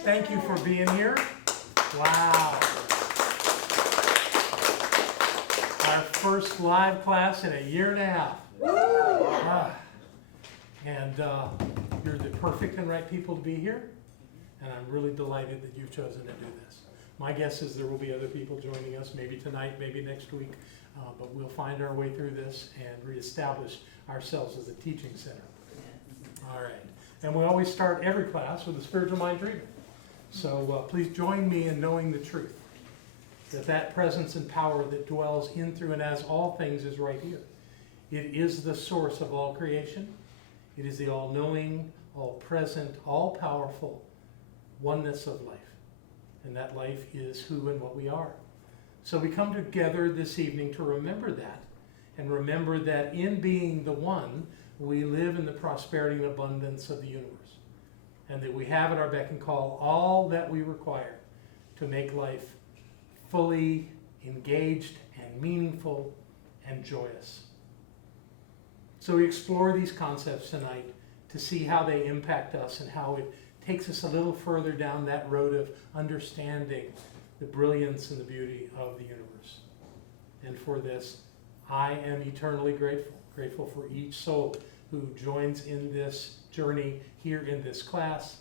Thank you for being here. Wow. Our first live class in a year and a half. And you're the perfect and right people to be here. And I'm really delighted that you've chosen to do this. My guess is there will be other people joining us, maybe tonight, maybe next week. But we'll find our way through this and reestablish ourselves as a teaching center. All right. And we always start every class with a spiritual mind treatment. So please join me in knowing the truth, that presence and power that dwells in, through, and as all things is right here. It is the source of all creation. It is the all-knowing, all-present, all-powerful oneness of life. And that life is who and what we are. So we come together this evening to remember that, and remember that in being the one, we live in the prosperity and abundance of the universe. And that we have at our beck and call all that we require to make life fully engaged and meaningful and joyous. So we explore these concepts tonight to see how they impact us and how it takes us a little further down that road of understanding the brilliance and the beauty of the universe. And for this, I am eternally grateful. Grateful for each soul who joins in this journey here in this class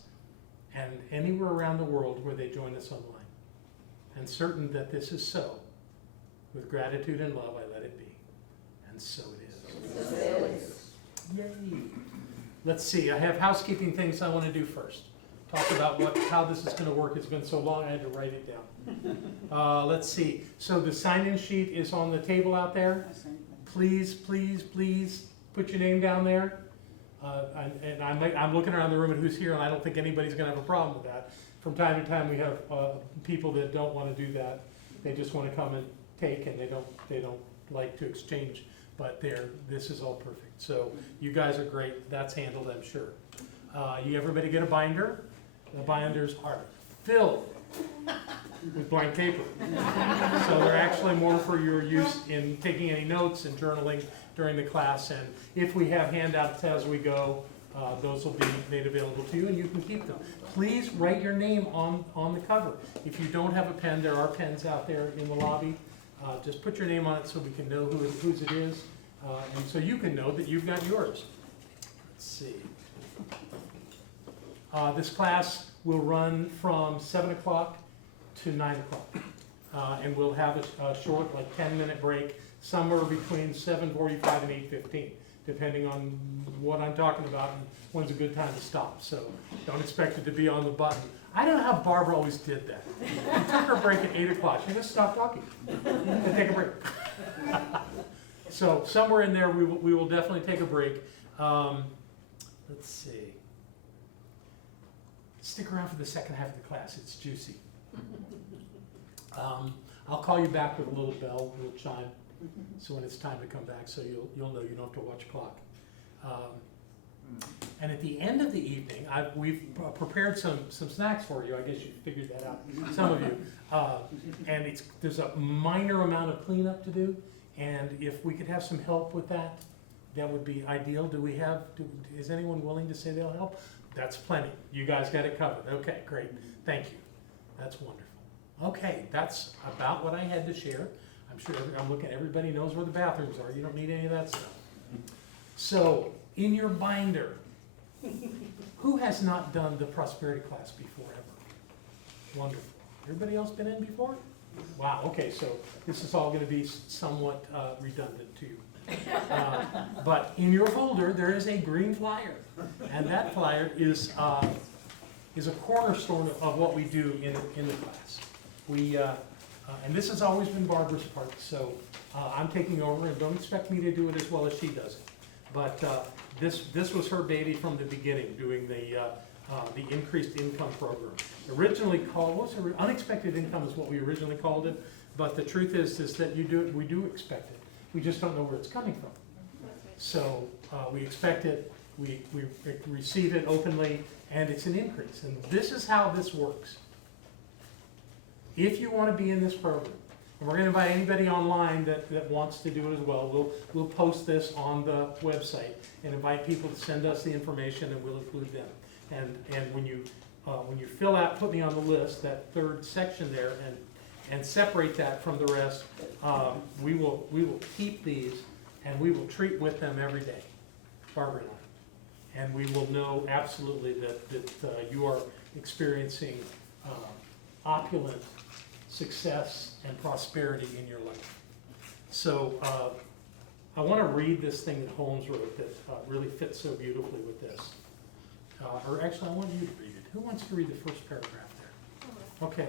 and anywhere around the world where they join us online. And certain that this is so, with gratitude and love I let it be. And so it is. Yay. Let's see, I have housekeeping things I want to do first. Talk about how this is going to work. It's been so long I had to write it down. Let's see. So the sign-in sheet is on the table out there. Please, please, please put your name down there. I'm looking around the room at who's here, and I don't think anybody's going to have a problem with that. From time to time, we have people that don't want to do that. They just want to come and take, and they don't like to exchange. But this is all perfect. So you guys are great. That's handled, I'm sure. Everybody get a binder? The binders are filled with blank paper. So they're actually more for your use in taking any notes and journaling during the class. And if we have handouts as we go, those will be made available to you and you can keep them. Please write your name on the cover. If you don't have a pen, there are pens out there in the lobby. Just put your name on it so we can know whose it is. And so you can know that you've got yours. Let's see. This class will run from 7 o'clock to 9 o'clock. And we'll have a short, 10-minute break, somewhere between 7:45 and 8:15, depending on what I'm talking about and when's a good time to stop. So don't expect it to be on the button. I don't know how Barbara always did that. She took her break at 8 o'clock. She just stopped talking and take a break. So somewhere in there, we will definitely take a break. Let's see. Stick around for the second half of the class. It's juicy. I'll call you back with a little bell, a little chime, so when it's time to come back, so you'll know you don't have to watch a clock. And at the end of the evening, we've prepared some snacks for you. I guess you figured that out, some of you. And there's a minor amount of cleanup to do, and if we could have some help with that, that would be ideal. Is anyone willing to say they'll help? That's plenty. You guys got it covered. Okay, great. Thank you. That's wonderful. Okay, that's about what I had to share. I'm sure I'm looking, everybody knows where the bathrooms are. You don't need any of that stuff. So, in your binder, who has not done the prosperity class before ever? Wonderful. Everybody else been in before? Wow, okay, so this is all going to be somewhat redundant to you. But in your folder, there is a green flyer, and that flyer is a cornerstone of what we do in the class. And this has always been Barbara's part, so I'm taking over, and don't expect me to do it as well as she does it. But this was her baby from the beginning, doing the increased income program. Originally called, unexpected income is what we originally called it, but the truth is that we do expect it. We just don't know where it's coming from. So we expect it, we receive it openly, and it's an increase. And this is how this works. If you want to be in this program, and we're going to invite anybody online that wants to do it as well, we'll post this on the website and invite people to send us the information, and we'll include them. And when you when you fill out, put me on the list, that third section there, and separate that from the rest, we will keep these and we will treat with them every day, Barbara and I. And we will know absolutely that you are experiencing opulent success and prosperity in your life. So I want to read this thing that Holmes wrote that really fits so beautifully with this. Or actually, I want you to read it. Who wants to read the first paragraph there? Okay.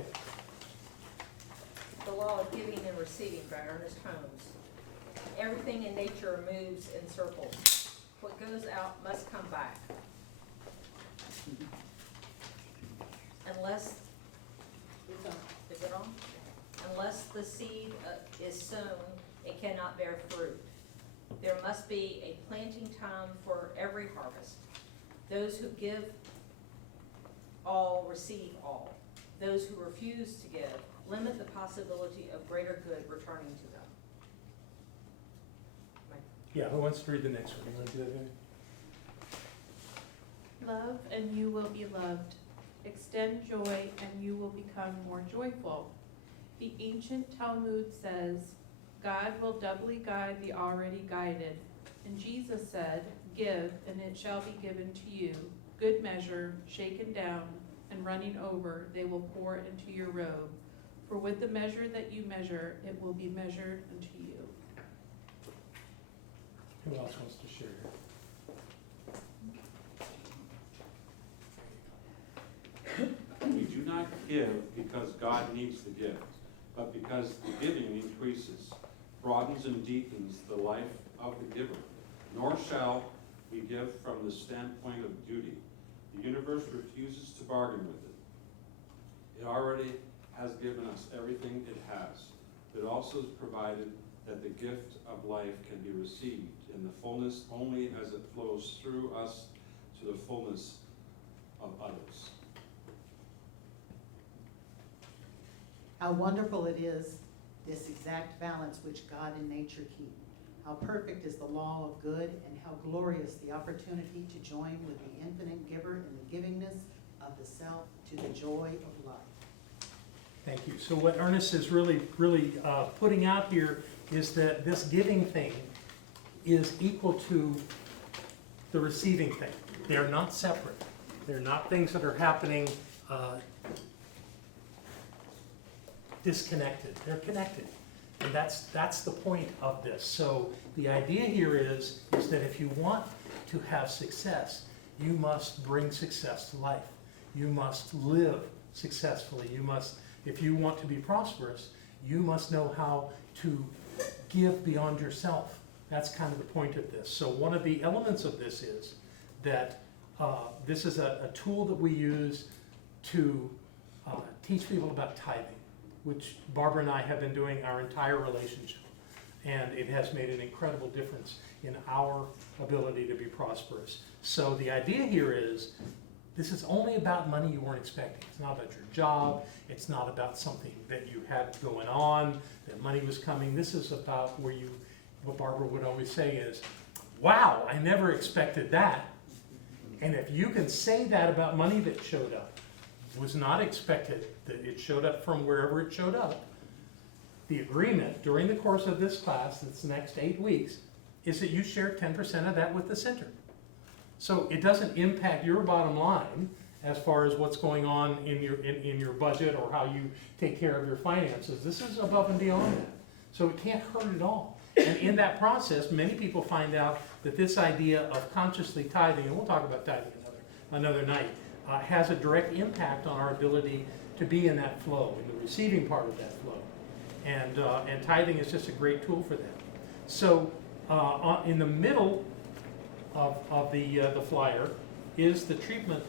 The Law of Giving and Receiving by Ernest Holmes. Everything in nature moves in circles. What goes out must come back. Unless, is it on? Unless the seed is sown, it cannot bear fruit. There must be a planting time for every harvest. Those who give all receive all. Those who refuse to give limit the possibility of greater good returning to them. Yeah, who wants to read the next one? You want to do that, Amy? Love and you will be loved. Extend joy and you will become more joyful. The ancient Talmud says, God will doubly guide the already guided. And Jesus said, give and it shall be given to you. Good measure, shaken down and running over, they will pour into your robe. For with the measure that you measure, it will be measured unto you. Who else wants to share? We do not give because God needs the gift, but because the giving increases, broadens and deepens the life of the giver. Nor shall we give from the standpoint of duty. The universe refuses to bargain with it. It already has given us everything it has, but also has provided that the gift of life can be received in the fullness only as it flows through us to the fullness of others. How wonderful it is, this exact balance which God and nature keep. How perfect is the law of good, and how glorious the opportunity to join with the infinite giver in the givingness of the self to the joy of life. Thank you. So what Ernest is really putting out here is that this giving thing is equal to the receiving thing. They are not separate. They're not things that are happening disconnected. They're connected. And that's the point of this. So the idea here is that if you want to have success, you must bring success to life. You must live successfully. You must, if you want to be prosperous, you must know how to give beyond yourself. That's kind of the point of this. So one of the elements of this is that this is a tool that we use to teach people about tithing, which Barbara and I have been doing our entire relationship. And it has made an incredible difference in our ability to be prosperous. So the idea here is, this is only about money you weren't expecting. It's not about your job. It's not about something that you had going on, that money was coming. This is about where you, what Barbara would always say is, wow, I never expected that. And if you can say that about money that showed up, was not expected, that it showed up from wherever it showed up, the agreement during the course of this class, this next 8 weeks, is that you share 10% of that with the center. So it doesn't impact your bottom line as far as what's going on in your budget or how you take care of your finances. This is above and beyond that. So it can't hurt at all. And in that process, many people find out that this idea of consciously tithing, and we'll talk about tithing another night, has a direct impact on our ability to be in that flow, in the receiving part of that flow. And tithing is just a great tool for that. So in the middle of the flyer is the treatment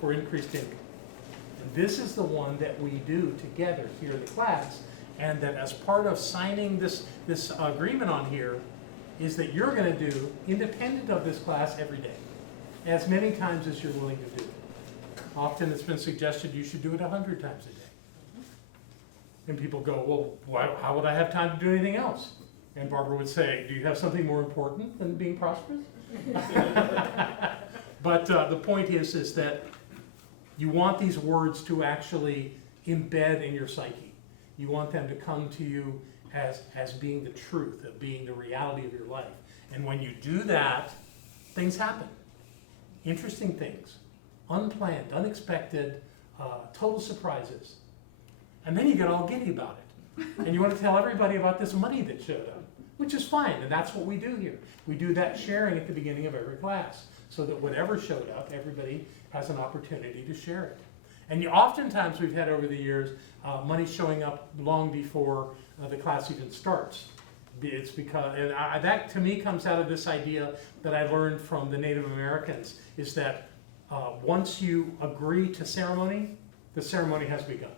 for increased income. And this is the one that we do together here in the class, and that as part of signing this agreement on here is that you're going to do independent of this class every day, as many times as you're willing to do it. Often it's been suggested you should do it 100 times a day. And people go, well, how would I have time to do anything else? And Barbara would say, do you have something more important than being prosperous? But the point is that You want these words to actually embed in your psyche. You want them to come to you as being the truth, of being the reality of your life. And when you do that, things happen. Interesting things, unplanned, unexpected, total surprises. And then you get all giddy about it. And you want to tell everybody about this money that showed up, which is fine, and that's what we do here. We do that sharing at the beginning of every class, so that whatever showed up, everybody has an opportunity to share it. And oftentimes we've had over the years, money showing up long before the class even starts. It's because, and that to me comes out of this idea that I learned from the Native Americans, is that once you agree to ceremony, the ceremony has begun.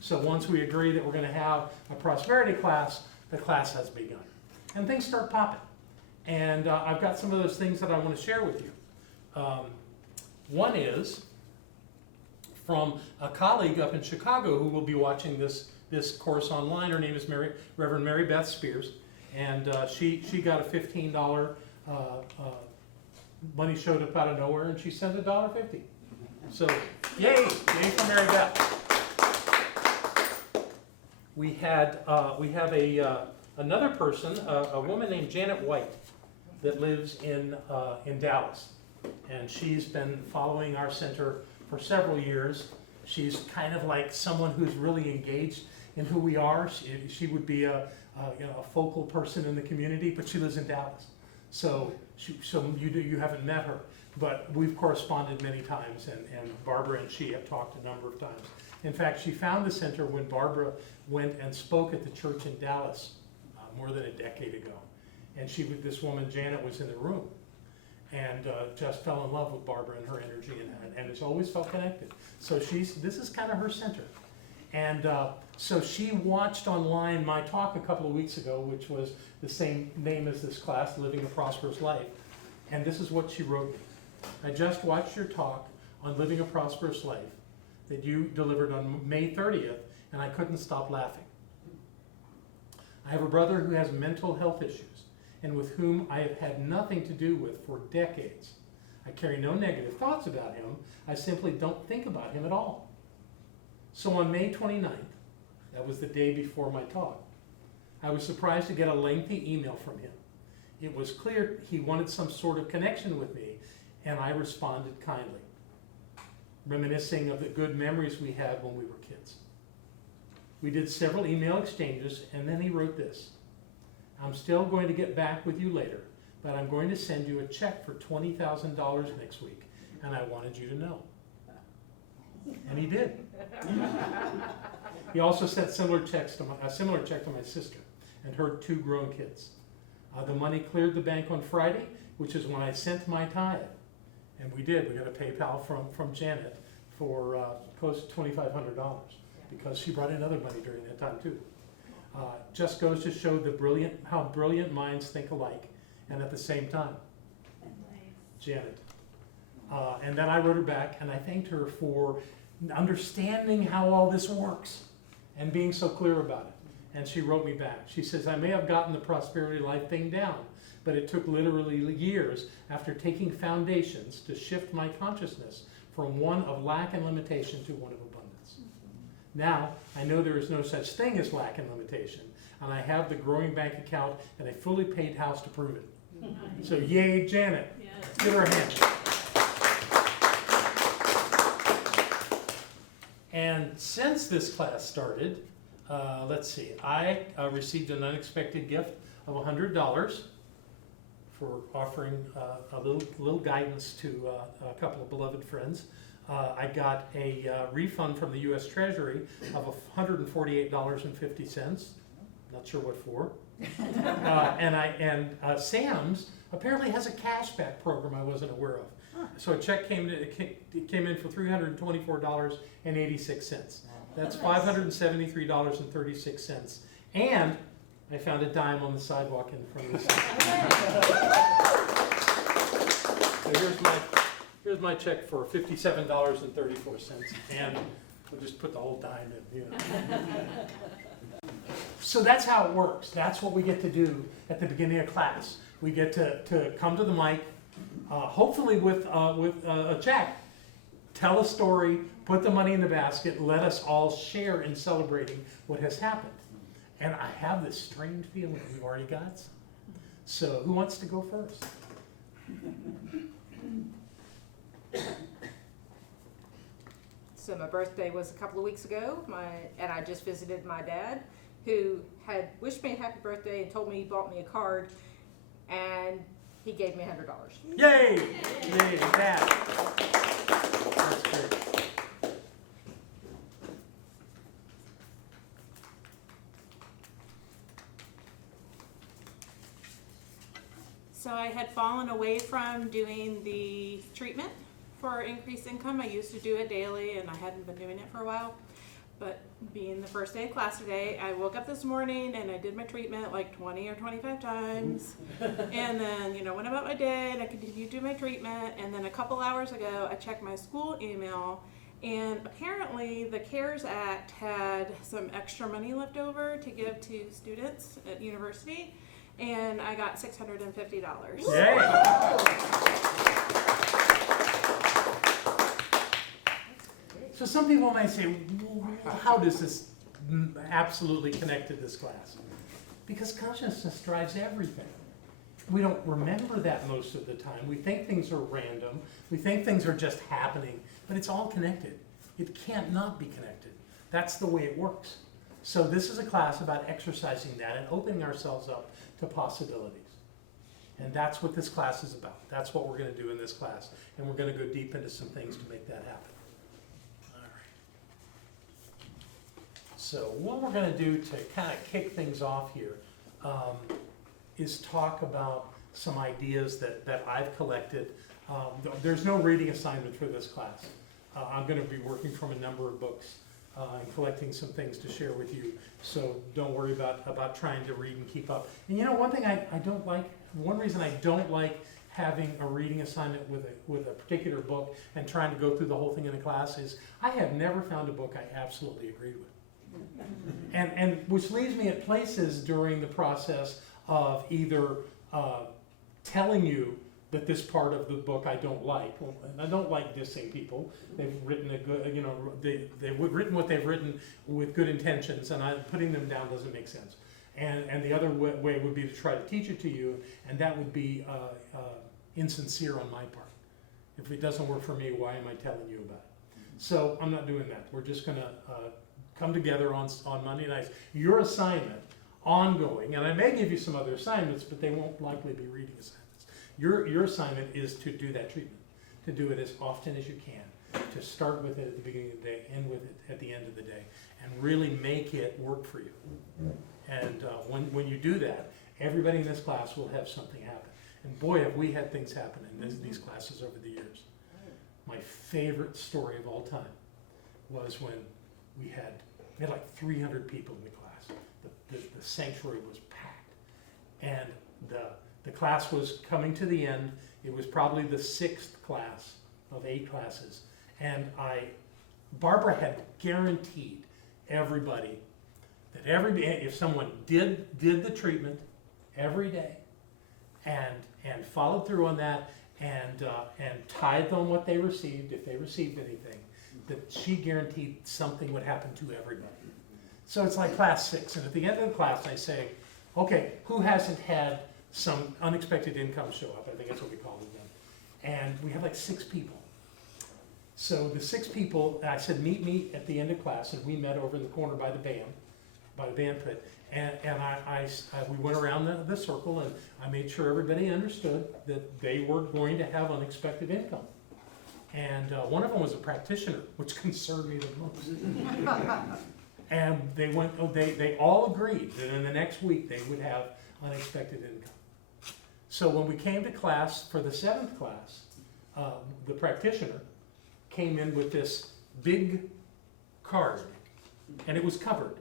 So once we agree that we're going to have a prosperity class, the class has begun. And things start popping. And I've got some of those things that I want to share with you. One is from a colleague up in Chicago who will be watching this course online. Her name is Reverend Mary Beth Spears. And she got a $15 money showed up out of nowhere, and she sent $1.50. So yay for Mary Beth. We have another person, a woman named Janet White, that lives in Dallas, and she's been following our center for several years. She's kind of like someone who's really engaged in who we are. She would be a focal person in the community, but she lives in Dallas, so you haven't met her, but we've corresponded many times, and Barbara and she have talked a number of times. In fact, she found the center when Barbara went and spoke at the church in Dallas more than a decade ago. And this woman, Janet, was in the room and just fell in love with Barbara and her energy and has always felt connected. So this is kind of her center. And so she watched online my talk a couple of weeks ago, which was the same name as this class, Living a Prosperous Life. And this is what she wrote me. I just watched your talk on Living a Prosperous Life that you delivered on May 30th, and I couldn't stop laughing. I have a brother who has mental health issues and with whom I have had nothing to do with for decades. I carry no negative thoughts about him. I simply don't think about him at all. So on May 29th, that was the day before my talk, I was surprised to get a lengthy email from him. It was clear he wanted some sort of connection with me, and I responded kindly, reminiscing of the good memories we had when we were kids. We did several email exchanges, and then he wrote this. I'm still going to get back with you later, but I'm going to send you a check for $20,000 next week, and I wanted you to know. And he did. He also sent a similar check to my sister and her 2 grown kids. The money cleared the bank on Friday, which is when I sent my tithe. And we did. We got a PayPal from Janet for close to $2,500 because she brought in other money during that time too. Just goes to show how brilliant minds think alike, and at the same time. Janet. And then I wrote her back, and I thanked her for understanding how all this works and being so clear about it. And she wrote me back. She says, I may have gotten the prosperity life thing down, but it took literally years after taking foundations to shift my consciousness from one of lack and limitation to one of abundance. Now, I know there is no such thing as lack and limitation, and I have the growing bank account and a fully paid house to prove it. So yay, Janet. Yes. Give her a hand. And since this class started, let's see, I received an unexpected gift of $100 for offering a little guidance to a couple of beloved friends. I got a refund from the U.S. Treasury of $148.50. Not sure what for. And Sam's apparently has a cashback program I wasn't aware of. So a check came in for $324.86. That's $573.36. And I found a dime on the sidewalk in front of the So here's my check for $57.34, and we'll just put the whole dime in. So that's how it works. That's what we get to do at the beginning of class. We get to come to the mic, hopefully with a check. tell a story, put the money in the basket, let us all share in celebrating what has happened. And I have this strange feeling we've already got some. So who wants to go first? So my birthday was a couple of weeks ago, and I just visited my dad, who had wished me a happy birthday and told me he bought me a card, and he gave me $100. Yay! Yay, Dad. That's great. So I had fallen away from doing the treatment for increased income. I used to do it daily and I hadn't been doing it for a while. But being the first day of class today, I woke up this morning and I did my treatment like 20 or 25 times. And then, went about my day and I continued to do my treatment. And then a couple hours ago, I checked my school email, and apparently the CARES Act had some extra money left over to give to students at university. And I got $650. Yay! So some people might say, well, how does this absolutely connect to this class? Because consciousness drives everything. We don't remember that most of the time. We think things are random. We think things are just happening, but it's all connected. It can't not be connected. That's the way it works. So this is a class about exercising that and opening ourselves up to possibilities. And that's what this class is about. That's what we're going to do in this class. And we're going to go deep into some things to make that happen. All right. So what we're going to do to kind of kick things off here is talk about some ideas that I've collected. There's no reading assignment for this class. I'm going to be working from a number of books and collecting some things to share with you. So don't worry about trying to read and keep up. And one thing I don't like, one reason I don't like having a reading assignment with a particular book and trying to go through the whole thing in a class is I have never found a book I absolutely agreed with. And which leaves me at places during the process of either telling you that this part of the book I don't like. Well, and I don't like dissing people. They've written a good, they've written what they've written with good intentions, and putting them down doesn't make sense. And the other way would be to try to teach it to you, and that would be insincere on my part. If it doesn't work for me, why am I telling you about it? So I'm not doing that. We're just gonna come together on Monday nights. Your assignment, ongoing, and I may give you some other assignments, but they won't likely be reading assignments. Your assignment is to do that treatment, to do it as often as you can, to start with it at the beginning of the day, end with it at the end of the day, and really make it work for you. And when you do that, everybody in this class will have something happen. And boy, have we had things happen in these classes over the years. My favorite story of all time was when we had like 300 people in the class. The sanctuary was packed. And the class was coming to the end. It was probably the 6th class of 8 classes. And Barbara had guaranteed everybody that if someone did the treatment every day and followed through on that and tithed on what they received, if they received anything, that she guaranteed something would happen to everybody. So it's like class 6, and at the end of the class I say, okay, who hasn't had some unexpected income show up? I think that's what we call it then. And we had like 6 people. So the 6 people, I said, meet me at the end of class, and we met over in the corner by the band pit. And we went around the circle, and I made sure everybody understood that they were going to have unexpected income. And one of them was a practitioner, which concerned me the most. And they all agreed that in the next week they would have unexpected income. So when we came to class for the 7th class, the practitioner came in with this big card, and it was covered.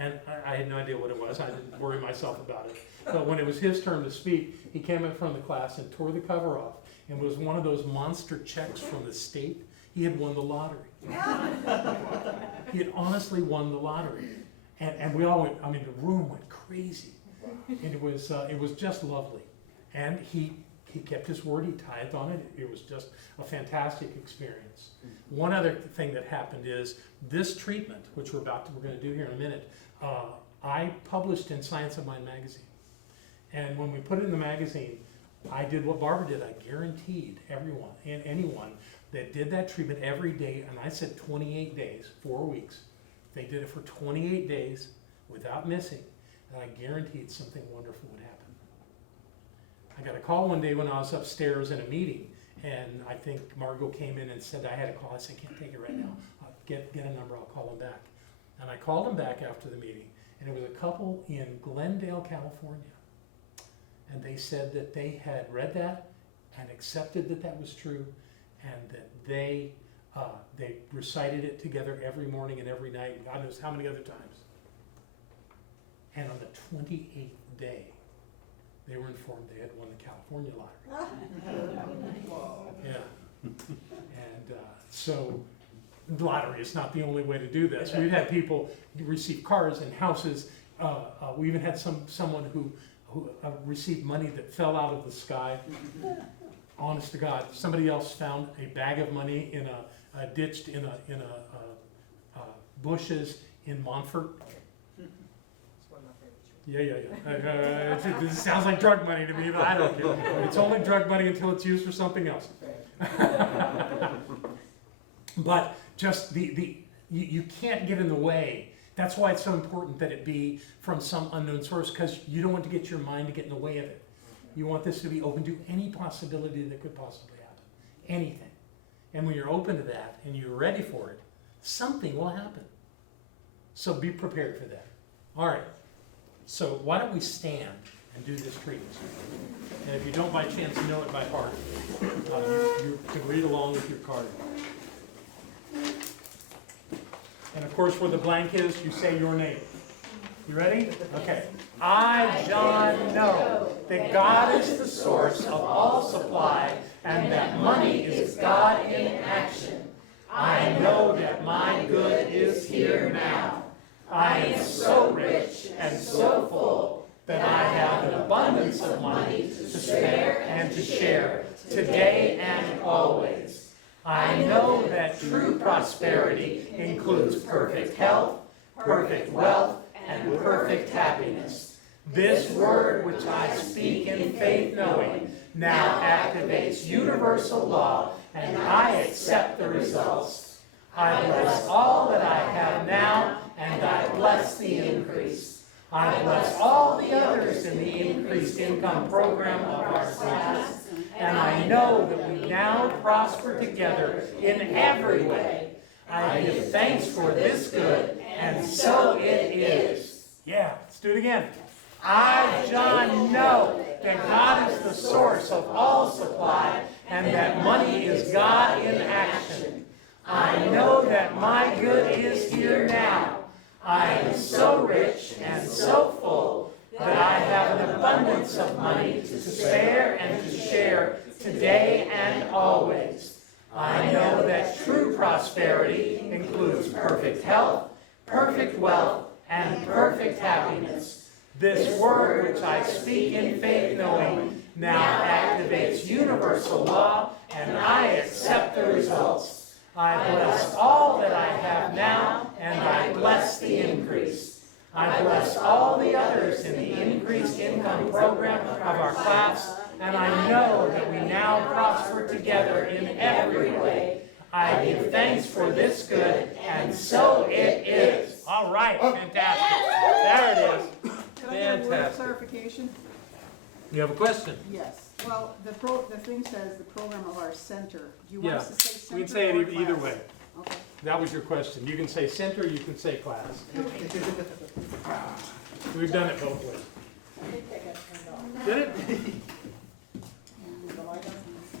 And I had no idea what it was. I didn't worry myself about it. But when it was his turn to speak, he came in front of the class and tore the cover off. And it was one of those monster checks from the state. He had won the lottery. He had honestly won the lottery. And we all went, the room went crazy. And it was just lovely. And he he kept his word, he tithed on it, it was just a fantastic experience. One other thing that happened is, this treatment, which we're gonna do here in a minute, I published in Science of Mind magazine. And when we put it in the magazine, I did what Barbara did, I guaranteed everyone and anyone that did that treatment every day, and I said 28 days, 4 weeks. They did it for 28 days without missing, and I guaranteed something wonderful would happen. I got a call one day when I was upstairs in a meeting, and I think Margot came in and said I had a call. I said, I can't take it right now. I'll get a number, I'll call him back. And I called him back after the meeting, and it was a couple in Glendale, California. And they said that they had read that and accepted that that was true, and that they recited it together every morning and every night, God knows how many other times. And on the 28th day, they were informed they had won the California lottery. Yeah. And so the lottery is not the only way to do this. We've had people receive cars and houses. We even had someone who received money that fell out of the sky. Honest to God, somebody else found a bag of money in ditched in bushes in Montfort. It's one of my favorite trees. Yeah. This sounds like drug money to me, but I don't care. It's only drug money until it's used for something else. But just you can't get in the way. That's why it's so important that it be from some unknown source, because you don't want to get your mind to get in the way of it. You want this to be open to any possibility that could possibly happen. Anything. And when you're open to that and you're ready for it, something will happen. So be prepared for that. All right. So why don't we stand and do this treatment? And if you don't by chance know it by heart, you can read along with your card. And of course, where the blank is, you say your name. You ready? Okay. I, John, know that God is the source of all supply, and that money is God in action. I know that my good is here now. I am so rich and so full that I have an abundance of money to spare and to share, today and always. I know that true prosperity includes perfect health, perfect wealth, and perfect happiness. This word which I speak in faith knowing now activates universal law, and I accept the results. I bless all that I have now, and I bless the increase. I bless all the others in the increased income program of our class, and I know that we now prosper together in every way. I give thanks for this good, and so it is. Yeah, let's do it again. I, John, know that God is the source of all supply, and that money is God in action. I know that my good is here now. I am so rich and so full that I have an abundance of money to spare and to share, today and always. I know that true prosperity includes perfect health, perfect wealth, and perfect happiness. This word which I speak in faith knowing now activates universal law, and I accept the results. I bless all that I have now, and I bless the increase. I bless all the others in the increased income program of our class, and I know that we now prosper together in every way. I give thanks for this good, and so it is. All right, fantastic. There it is. Can I get a word of Fantastic. clarification? You have a question? Yes. Well, the thing says the program of our center. Do you want Yeah, us to say center we can say or it either class? way. Okay. That was your question. You can say center, you can say class. We've done it both ways. Did it? The light on?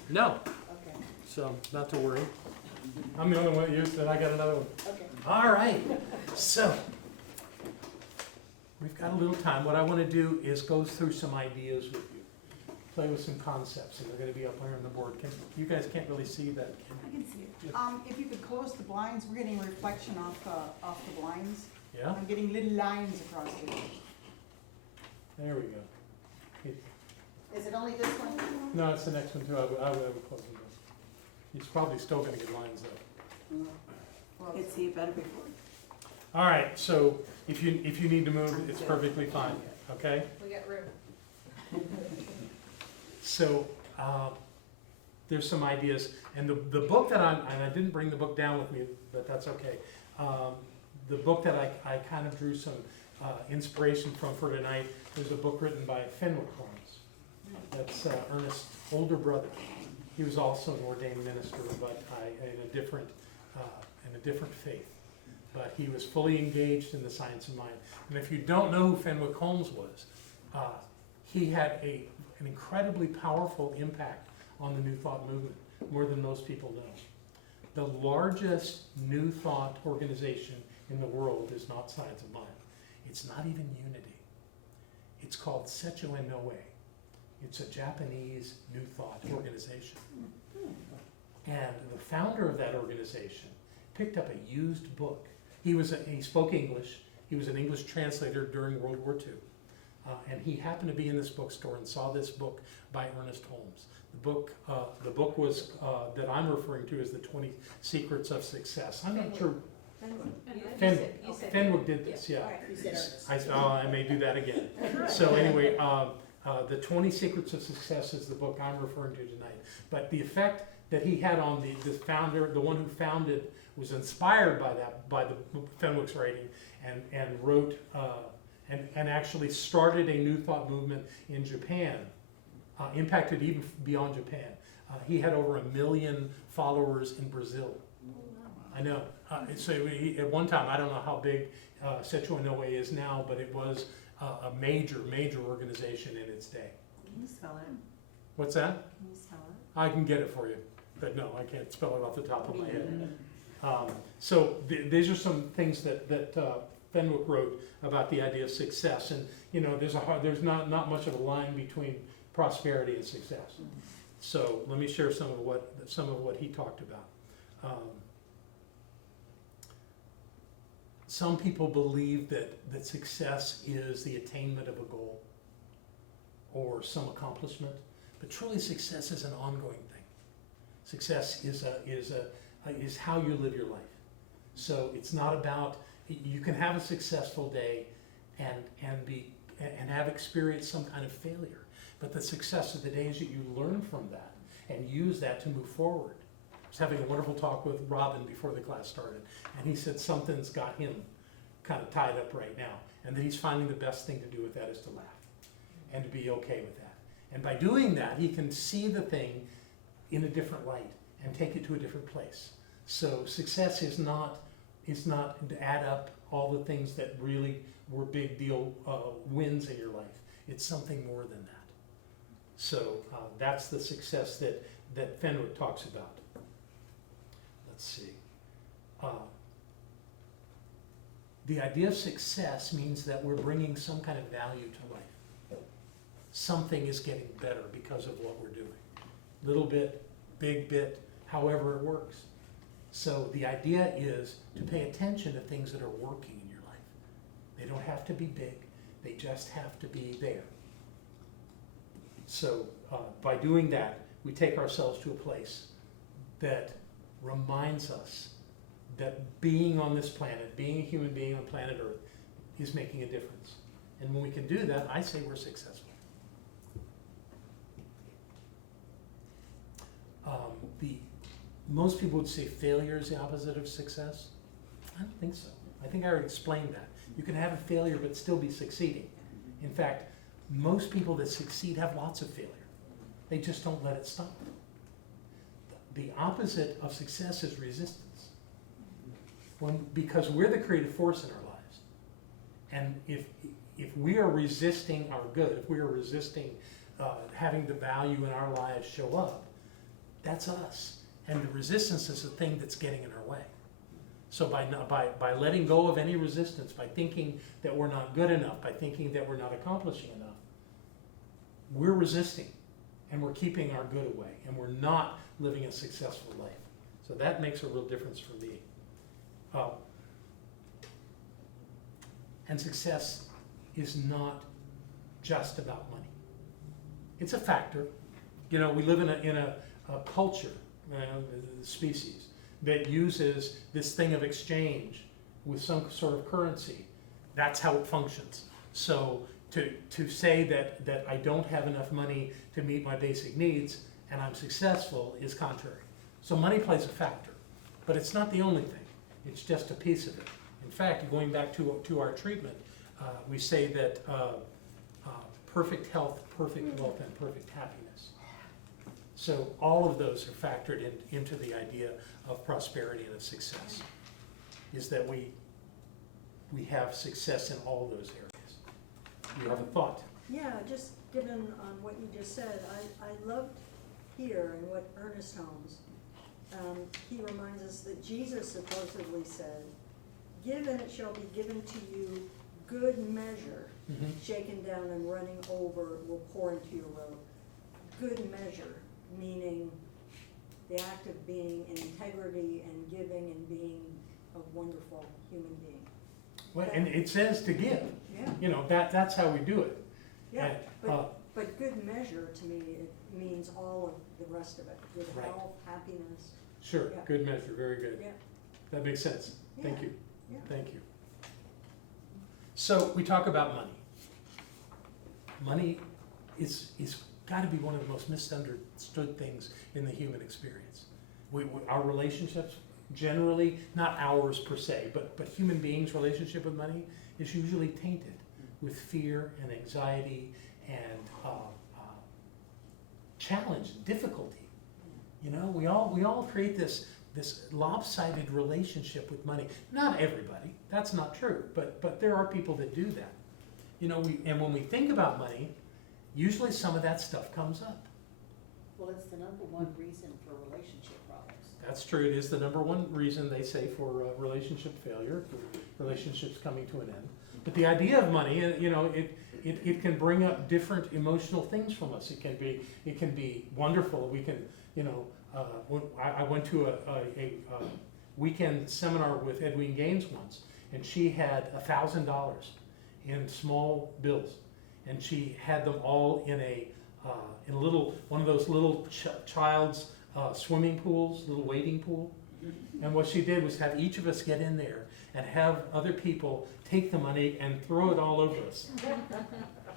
No. Okay, So, not to worry. I'm the only one that used it. I got another one. okay. All right. So, we've got a little time. What I want to do is go through some ideas with you. Play with some concepts, and they're going to be up here on the board. You guys can't really see that. I can see it. Yeah. If you could close the blinds, we're getting reflection off the blinds. Yeah? I'm getting little lines across it. There we go. Is it only this one? No, it's the next one too. I would close it. He's probably still gonna get lines though. Could see it better before. All right, so if you need to move, it's perfectly fine, okay? We got room. So, there's some ideas, and the book that and I didn't bring the book down with me, but that's okay. The book that I kind of drew some inspiration from for tonight, there's a book written by Fenwick Holmes. That's Ernest's older brother. He was also an ordained minister, but in a different faith. But he was fully engaged in the science of mind. And if you don't know who Fenwick Holmes was, he had an incredibly powerful impact on the New Thought movement, more than most people know. The largest New Thought organization in the world is not Science of Mind. It's not even Unity. It's called Secho no E. It's a Japanese New Thought organization. And the founder of that organization picked up a used book. He spoke English. He was an English translator during World War II. And he happened to be in this bookstore and saw this book by Ernest Holmes. The book was that I'm referring to as the 20 Secrets of Success. I'm not sure. Fenwick did this, yeah. You said Ernest. I may do that again. So anyway, the 20 Secrets of Success is the book I'm referring to tonight. But the effect that he had on the founder, the one who founded, was inspired by the Fenwick's writing, and wrote and actually started a New Thought movement in Japan, impacted even beyond Japan. He had over 1 million followers in Brazil. I know. So at one time, I don't know how big Secho no E is now, but it was a major organization in its day. Can you spell it? What's that? Can you spell it? I can get it for you, but no, I can't spell it off the top of my head. So these are some things that Fenwick wrote about the idea of success, and you know, there's not much of a line between prosperity and success. So let me share some of what he talked about. Some people believe that success is the attainment of a goal or some accomplishment, but truly success is an ongoing thing. Success is how you live your life. So it's not about, you can have a successful day and have experienced some kind of failure, but the success of the day is that you learn from that and use that to move forward. I was having a wonderful talk with Robin before the class started, and he said something's got him kind of tied up right now, and that he's finding the best thing to do with that is to laugh and to be okay with that. And by doing that, he can see the thing in a different light and take it to a different place. So success is not to add up all the things that really were big deal wins in your life. It's something more than that. So that's the success that Fenwick talks about. Let's see. The idea of success means that we're bringing some kind of value to life. Something is getting better because of what we're doing. Little bit, big bit, however it works. So the idea is to pay attention to things that are working in your life. They don't have to be big, they just have to be there. So by doing that, we take ourselves to a place that reminds us that being on this planet, being a human being on planet Earth, is making a difference. And when we can do that, I say we're successful. Most people would say failure is the opposite of success. I don't think so. I think I already explained that. You can have a failure but still be succeeding. In fact, most people that succeed have lots of failure. They just don't let it stop them. The opposite of success is resistance. Because we're the creative force in our lives. And if we are resisting our good, if we are resisting having the value in our lives show up, that's us. And the resistance is the thing that's getting in our way. So by letting go of any resistance, by thinking that we're not good enough, by thinking that we're not accomplishing enough, we're resisting and we're keeping our good away and we're not living a successful life. So that makes a real difference for me. And success is not just about money. It's a factor. You know, we live in a culture, the species, that uses this thing of exchange with some sort of currency. That's how it functions. So to say that I don't have enough money to meet my basic needs and I'm successful is contrary. So money plays a factor, but it's not the only thing. It's just a piece of it. In fact, going back to our treatment, we say that perfect health, perfect wealth, and perfect happiness. So all of those are factored into the idea of prosperity and of success, is that we have success in all those areas. You have a thought? Yeah, just given on what you just said, I loved here in what Ernest Holmes, he reminds us that Jesus supposedly said, "Give and it shall be given to you, good measure, shaken down and running over will pour into your robe." Good measure, meaning the act of being in integrity and giving and being a wonderful human being. Well, and it says to give. Yeah, You know, that's how we do it. yeah, And, but good measure to me, it means all of the rest of it, good Right. health, happiness, Sure, Yeah. good measure, very good. yeah, That makes sense. Thank Yeah. you. yeah. Thank you. So we talk about money. Money is got to be one of the most misunderstood things in the human experience. Our relationships, generally, not ours per se, but human beings' relationship with money is usually tainted with fear and anxiety and challenge, difficulty. You know, we all create this lopsided relationship with money. Not everybody, that's not true, but there are people that do that. You know, and when we think about money, usually some of that stuff comes up. Well, it's the number one reason for relationship problems. That's true, it is the number one reason they say for relationship failure, for relationships coming to an end. But the idea of money, you know, it can bring up different emotional things from us. It can be wonderful. We can, you know, I went to a weekend seminar with Edwene Gaines once, and she had $1,000 in small bills, and she had them all in one of those little child's swimming pools, little wading pool. And what she did was have each of us get in there and have other people take the money and throw it all over us.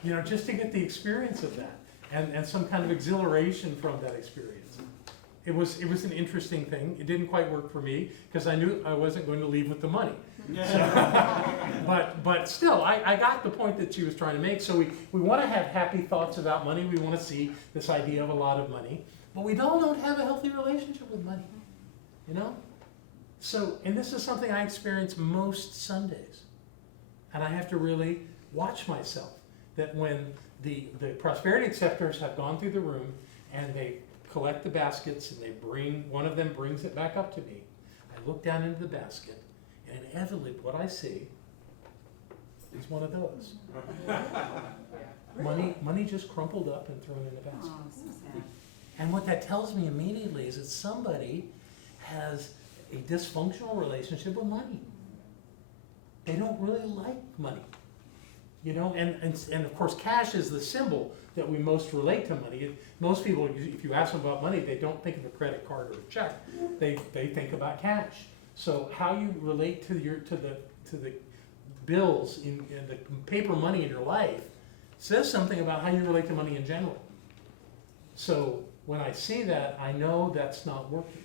You know, just to get the experience of that and some kind of exhilaration from that experience. It was an interesting thing. It didn't quite work for me because I knew I wasn't going to leave with the money. But still, I got the point that she was trying to make. So we want to have happy thoughts about money. We want to see this idea of a lot of money. But we don't have a healthy relationship with money. You know? So, and this is something I experience most Sundays. And I have to really watch myself. That when the prosperity acceptors have gone through the room and they collect the baskets and one of them brings it back up to me, I look down into the basket and inevitably what I see is one of those. Money just crumpled up and thrown in the basket. Oh, so sad. And what that tells me immediately is that somebody has a dysfunctional relationship with money. They don't really like money. You know, and of course cash is the symbol that we most relate to money. Most people, if you ask them about money, they don't think of a credit card or a check. They think about cash. So how you relate to the bills in the paper money in your life says something about how you relate to money in general. So when I see that, I know that's not working.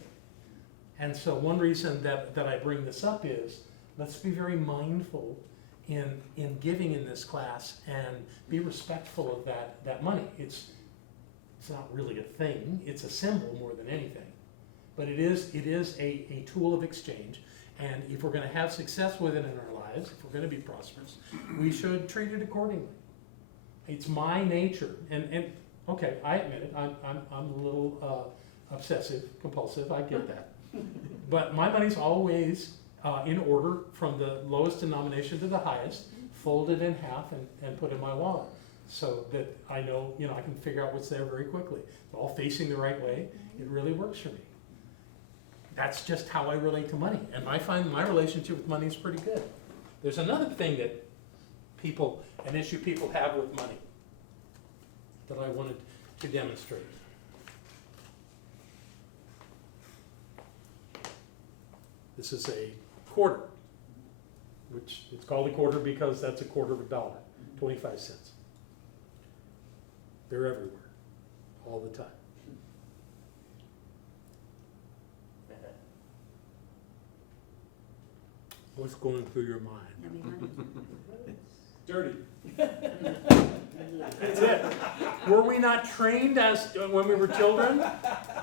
And so one reason that I bring this up is, let's be very mindful in giving in this class and be respectful of that money. It's not really a thing, it's a symbol more than anything. But it is a tool of exchange, and if we're gonna have success with it in our lives, if we're gonna be prosperous, we should treat it accordingly. It's my nature, and okay, I admit it, I'm a little obsessive, compulsive, I get that. But my money's always in order from the lowest denomination to the highest, folded in half and put in my wallet. So that I know, you know, I can figure out what's there very quickly. It's all facing the right way, it really works for me. That's just how I relate to money. And I find my relationship with money is pretty good. There's another thing that an issue people have with money that I wanted to demonstrate. This is a quarter, which it's called a quarter because that's a quarter of a dollar, 25 cents. They're everywhere, all the time. What's going through your mind? Dirty. That's it. Were we not trained as, when we were children,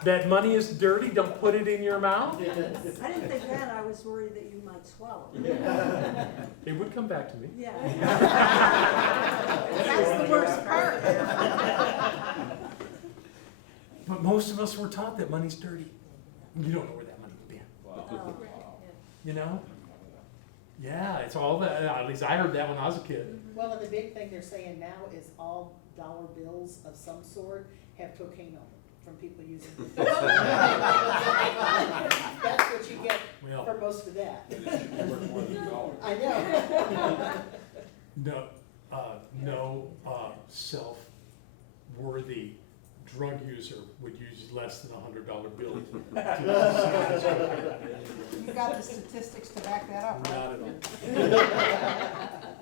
that money is dirty, don't put it in your mouth? I didn't think that, I was worried that you might swallow. It would come back to me. Yeah. That's the worst part. But most of us were taught that money's dirty. You don't know where that money's been, Oh, you know? Yeah, it's all that, at least I heard that when I was a kid. Well, and the big thing they're saying now is all dollar bills of some sort have cocaine on them from people using it. That's what you get Well, for most of that. Worth more than $1. I know. no self-worthy drug user would use less than $100 bill. You got the statistics to back that up, right? Not at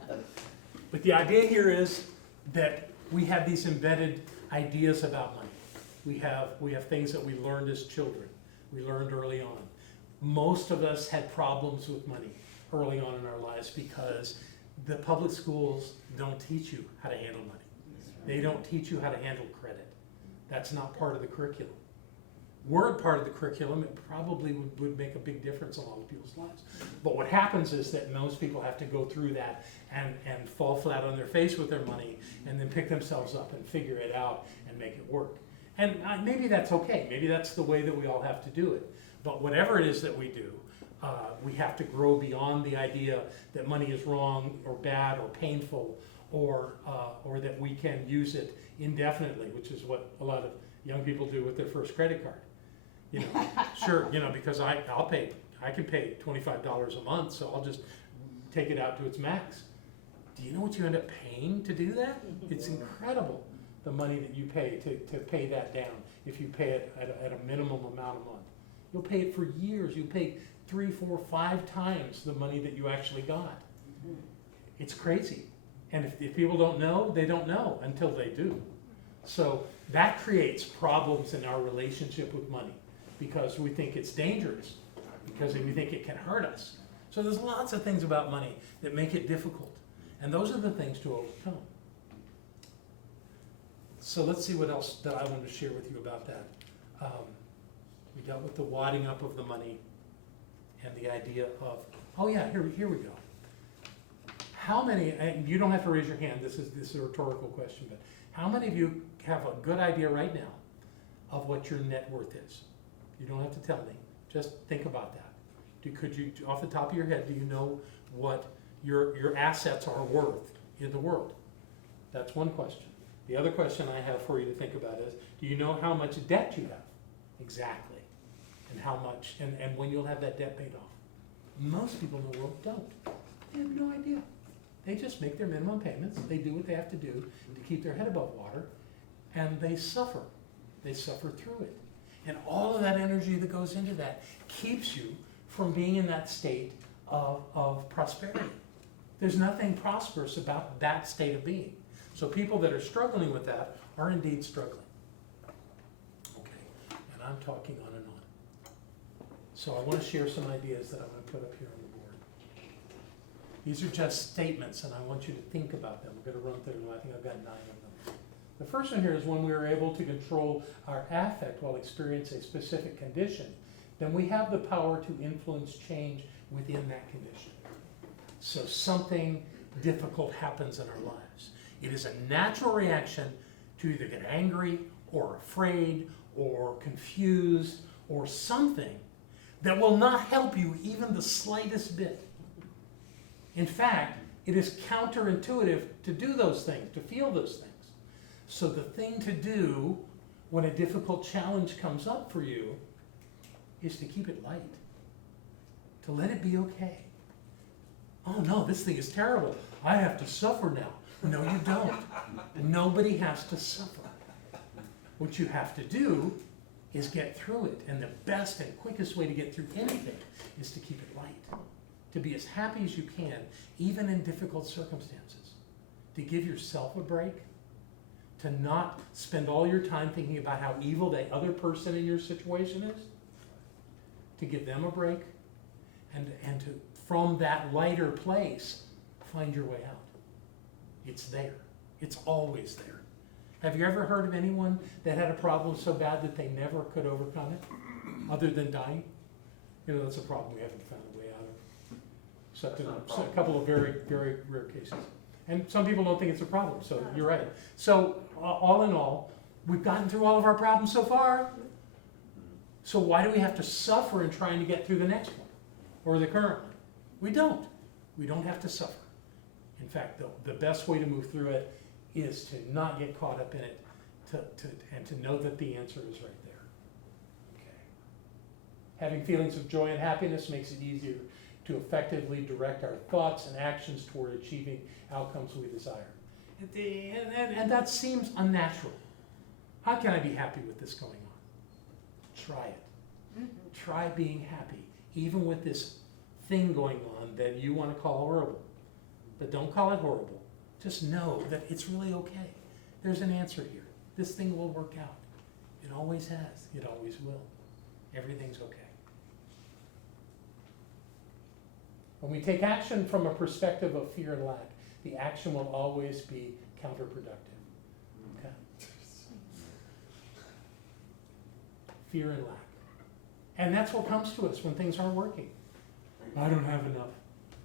all. But the idea here is that we have these embedded ideas about money. We have things that we learned as children. We learned early on. Most of us had problems with money early on in our lives because the public schools don't teach you how to handle money. They don't teach you how to handle credit. That's not part of the curriculum. Were it part of the curriculum, it probably would make a big difference in a lot of people's lives. But what happens is that most people have to go through that and fall flat on their face with their money and then pick themselves up and figure it out and make it work. And maybe that's okay. Maybe that's the way that we all have to do it. But whatever it is that we do, we have to grow beyond the idea that money is wrong or bad or painful or that we can use it indefinitely, which is what a lot of young people do with their first credit card. You know, sure, you know, because I can pay $25 a month, so I'll just take it out to its max. Do you know what you end up paying to do that? It's incredible, the money that you pay to pay that down if you pay it at a minimum amount a month. You'll pay it for years. You'll pay 3, 4, 5 times the money that you actually got. It's crazy. And if people don't know, they don't know until they do. So that creates problems in our relationship with money because we think it's dangerous, because we think it can hurt us. So there's lots of things about money that make it difficult. And those are the things to overcome. So let's see what else that I want to share with you about that. We dealt with the wadding up of the money and the idea of, oh yeah, here we go. How many, and you don't have to raise your hand, this is a rhetorical question, but how many of you have a good idea right now of what your net worth is? You don't have to tell me, just think about that. Could you, off the top of your head, do you know what your assets are worth in the world? That's one question. The other question I have for you to think about is, do you know how much debt you have? Exactly. And how much, and when you'll have that debt paid off? Most people in the world don't. They have no idea. They just make their minimum payments, they do what they have to do to keep their head above water, and they suffer. They suffer through it. And all of that energy that goes into that keeps you from being in that state of prosperity. There's nothing prosperous about that state of being. So people that are struggling with that are indeed struggling. Okay, and I'm talking on and on. So I want to share some ideas that I'm going to put up here on the board. These are just statements, and I want you to think about them. We're going to run through them. I think I've got 9 of them. The first one here is when we are able to control our affect while experiencing a specific condition, then we have the power to influence change within that condition. So something difficult happens in our lives. It is a natural reaction to either get angry or afraid or confused or something that will not help you even the slightest bit. In fact, it is counterintuitive to do those things, to feel those things. So the thing to do when a difficult challenge comes up for you is to keep it light, to let it be okay. Oh no, this thing is terrible. I have to suffer now. No, you don't. Nobody has to suffer. What you have to do is get through it. And the best and quickest way to get through anything is to keep it light. To be as happy as you can, even in difficult circumstances. To give yourself a break. To not spend all your time thinking about how evil the other person in your situation is. To give them a break. And to, from that lighter place, find your way out. It's there. It's always there. Have you ever heard of anyone that had a problem so bad that they never could overcome it, other than dying? You know, that's a problem we haven't found a way out of. Except in a couple of very, very rare cases. And some people don't think it's a problem, so you're right. So, all in all, we've gotten through all of our problems so far. So why do we have to suffer in trying to get through the next one, or the current one? We don't. We don't have to suffer. In fact, the best way to move through it is to not get caught up in it, and to know that the answer is right there. Okay. Having feelings of joy and happiness makes it easier to effectively direct our thoughts and actions toward achieving outcomes we desire. And that seems unnatural. How can I be happy with this going on? Try it. Try being happy, even with this thing going on that you want to call horrible. But don't call it horrible. Just know that it's really okay. There's an answer here. This thing will work out. It always has. It always will. Everything's okay. When we take action from a perspective of fear and lack, the action will always be counterproductive. Okay? Fear and lack. And that's what comes to us when things aren't working. I don't have enough.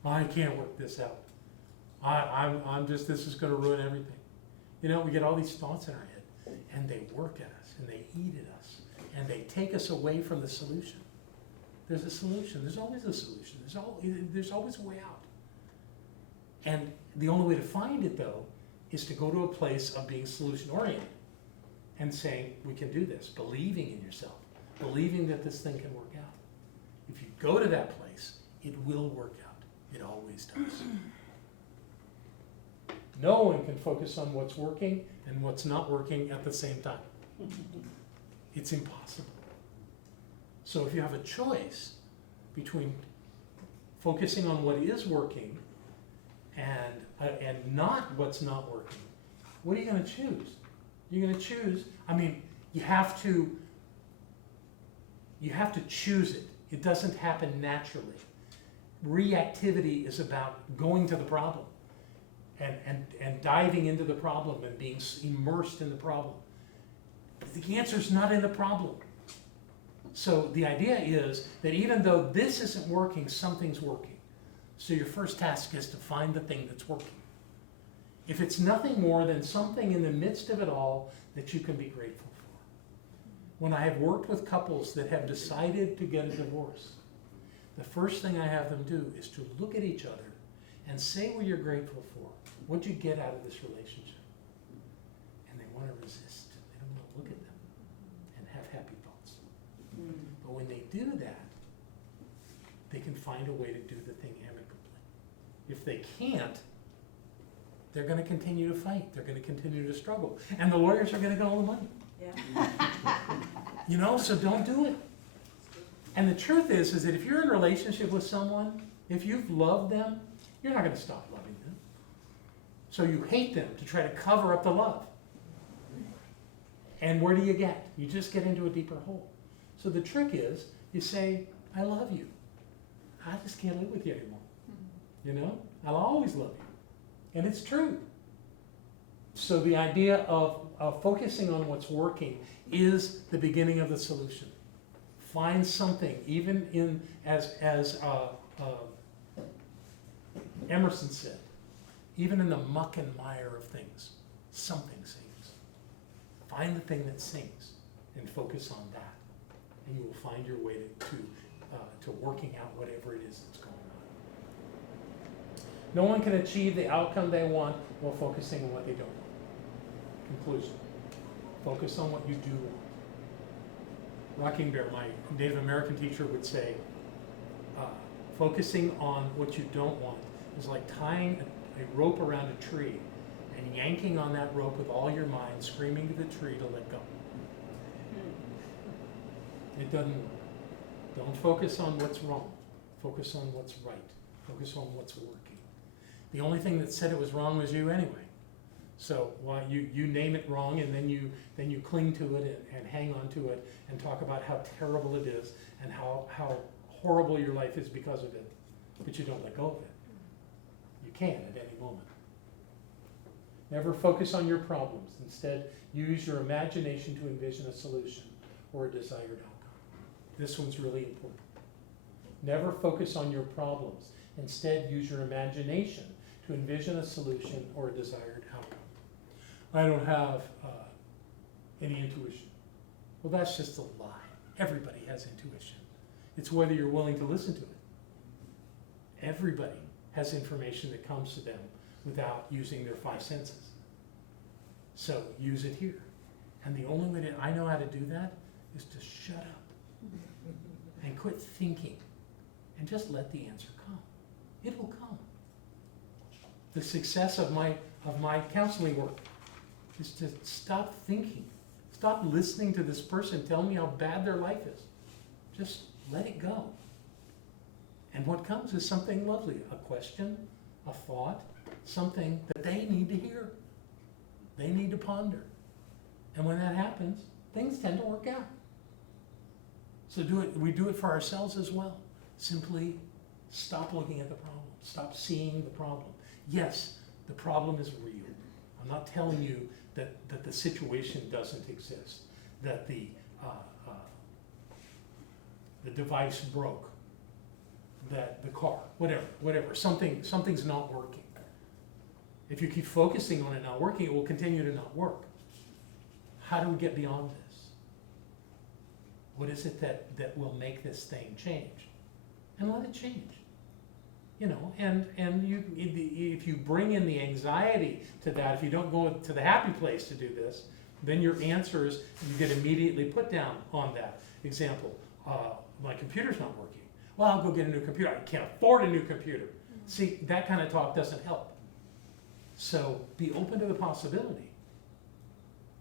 I can't work this out. I'm just, this is going to ruin everything. You know, we get all these thoughts in our head, and they work at us, and they eat at us, and they take us away from the solution. There's a solution. There's always a solution. There's always a way out. And the only way to find it, though, is to go to a place of being solution-oriented and saying, we can do this, believing in yourself, believing that this thing can work out. If you go to that place, it will work out. It always does. No one can focus on what's working and what's not working at the same time. It's impossible. So if you have a choice between focusing on what is working and not what's not working, what are you going to choose? You're going to choose, you have to choose it. It doesn't happen naturally. Reactivity is about going to the problem and diving into the problem and being immersed in the problem. But the answer's not in the problem. So the idea is that even though this isn't working, something's working. So your first task is to find the thing that's working. If it's nothing more than something in the midst of it all that you can be grateful for. When I have worked with couples that have decided to get a divorce, the first thing I have them do is to look at each other and say what you're grateful for. What'd you get out of this relationship? And they want to resist. They don't want to look at them and have happy thoughts. But when they do that, they can find a way to do the thing amicably. If they can't, they're going to continue to fight. They're going to continue to struggle. And the lawyers are going to get all the money. Yeah. So don't do it. And the truth is that if you're in a relationship with someone, if you've loved them, you're not going to stop loving them. So you hate them to try to cover up the love. And where do you get? You just get into a deeper hole. So the trick is, you say, I love you. I just can't live with you anymore. I'll always love you. And it's true. So the idea of focusing on what's working is the beginning of the solution. Find something, even in, as Emerson said, even in the muck and mire of things, something sings. Find the thing that sings and focus on that. And you will find your way to working out whatever it is that's going on. No one can achieve the outcome they want while focusing on what they don't want. Conclusion. Focus on what you do want. Rocking Bear, my Native American teacher, would say, focusing on what you don't want is like tying a rope around a tree and yanking on that rope with all your mind, screaming to the tree to let go. It doesn't, don't focus on what's wrong. Focus on what's right. Focus on what's working. The only thing that said it was wrong was you anyway. So why you name it wrong, and then you cling to it and hang on to it and talk about how terrible it is and how horrible your life is because of it, but you don't let go of it. You can at any moment. Never focus on your problems. Instead, use your imagination to envision a solution or a desired outcome. This one's really important. Never focus on your problems. Instead, use your imagination to envision a solution or a desired outcome. I don't have any intuition. Well, that's just a lie. Everybody has intuition. It's whether you're willing to listen to it. Everybody has information that comes to them without using their five senses. So use it here. And the only way that I know how to do that is to shut up and quit thinking and just let the answer come. It will come. The success of my counseling work is to stop thinking. Stop listening to this person tell me how bad their life is. Just let it go. And what comes is something lovely, a question, a thought, something that they need to hear. They need to ponder. And when that happens, things tend to work out. So we do it for ourselves as well. Simply stop looking at the problem. Stop seeing the problem. Yes, the problem is real. I'm not telling you that the situation doesn't exist, that the device broke, that the car, whatever, something's not working. If you keep focusing on it not working, it will continue to not work. How do we get beyond this? What is it that will make this thing change? And let it change. You know, and if you bring in the anxiety to that, if you don't go to the happy place to do this, then your answers, you get immediately put down on that. Example, my computer's not working. Well, I'll go get a new computer. I can't afford a new computer. See, that kind of talk doesn't help. So be open to the possibility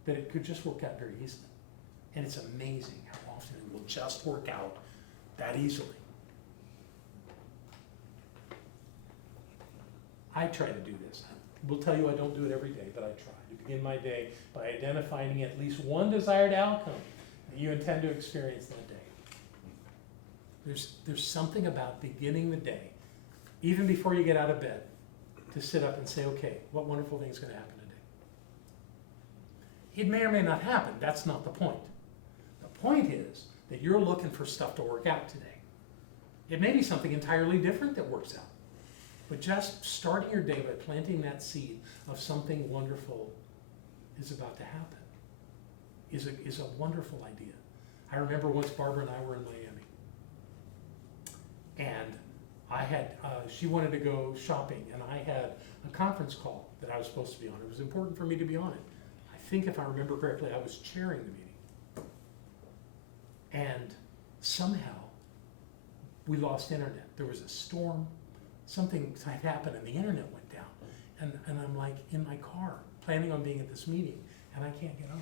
that it could just work out very easily. And it's amazing how often it will just work out that easily. I try to do this. I will tell you I don't do it every day, but I try to begin my day by identifying at least one desired outcome that you intend to experience that day. There's something about beginning the day, even before you get out of bed, to sit up and say, okay, what wonderful thing is going to happen today? It may or may not happen. That's not the point. The point is that you're looking for stuff to work out today. It may be something entirely different that works out. But just starting your day by planting that seed of something wonderful is about to happen is a wonderful idea. I remember once Barbara and I were in Miami, and I had she wanted to go shopping, and I had a conference call that I was supposed to be on. It was important for me to be on it. I think if I remember correctly, I was chairing the meeting, and somehow we lost internet. There was a storm. Something had happened and the internet went down. And I'm like in my car, planning on being at this meeting, and I can't get on.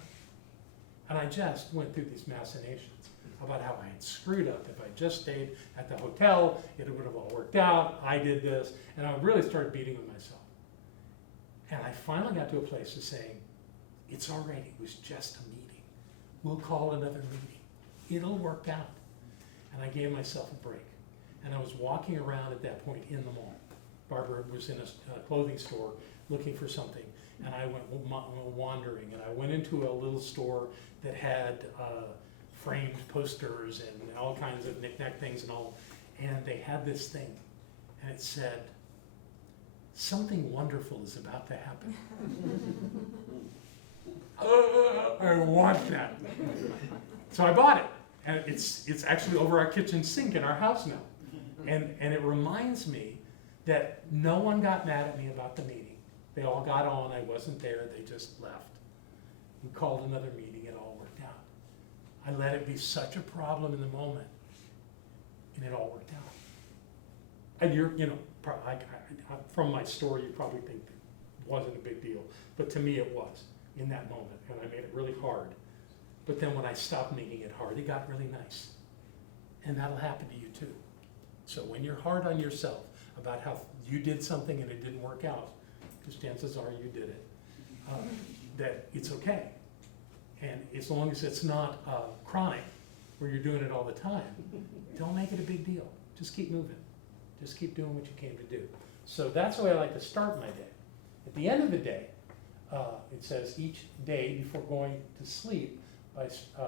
And I just went through these machinations about how I had screwed up. If I just stayed at the hotel, it would have all worked out. I did this. And I really started beating with myself. And I finally got to a place of saying, it's all right, it was just a meeting. We'll call another meeting. It'll work out. And I gave myself a break. And I was walking around at that point in the mall. Barbara was in a clothing store looking for something, and I went wandering, and I went into a little store that had framed posters and all kinds of knick-knack things and all, and they had this thing, and it said, something wonderful is about to happen. I want that. So I bought it, and it's actually over our kitchen sink in our house now. And it reminds me that no one got mad at me about the meeting. They all got on, I wasn't there, they just left. We called another meeting, it all worked out. I let it be such a problem in the moment, and it all worked out. And from my story, you probably think it wasn't a big deal, but to me it was in that moment, and I made it really hard But then when I stopped making it hard, it got really nice. And that'll happen to you too. So when you're hard on yourself about how you did something and it didn't work out, because chances are you did it, that it's okay. And as long as it's not chronic, where you're doing it all the time, don't make it a big deal. Just keep moving. Just keep doing what you came to do. So that's the way I like to start my day. At the end of the day, it says each day before going to sleep,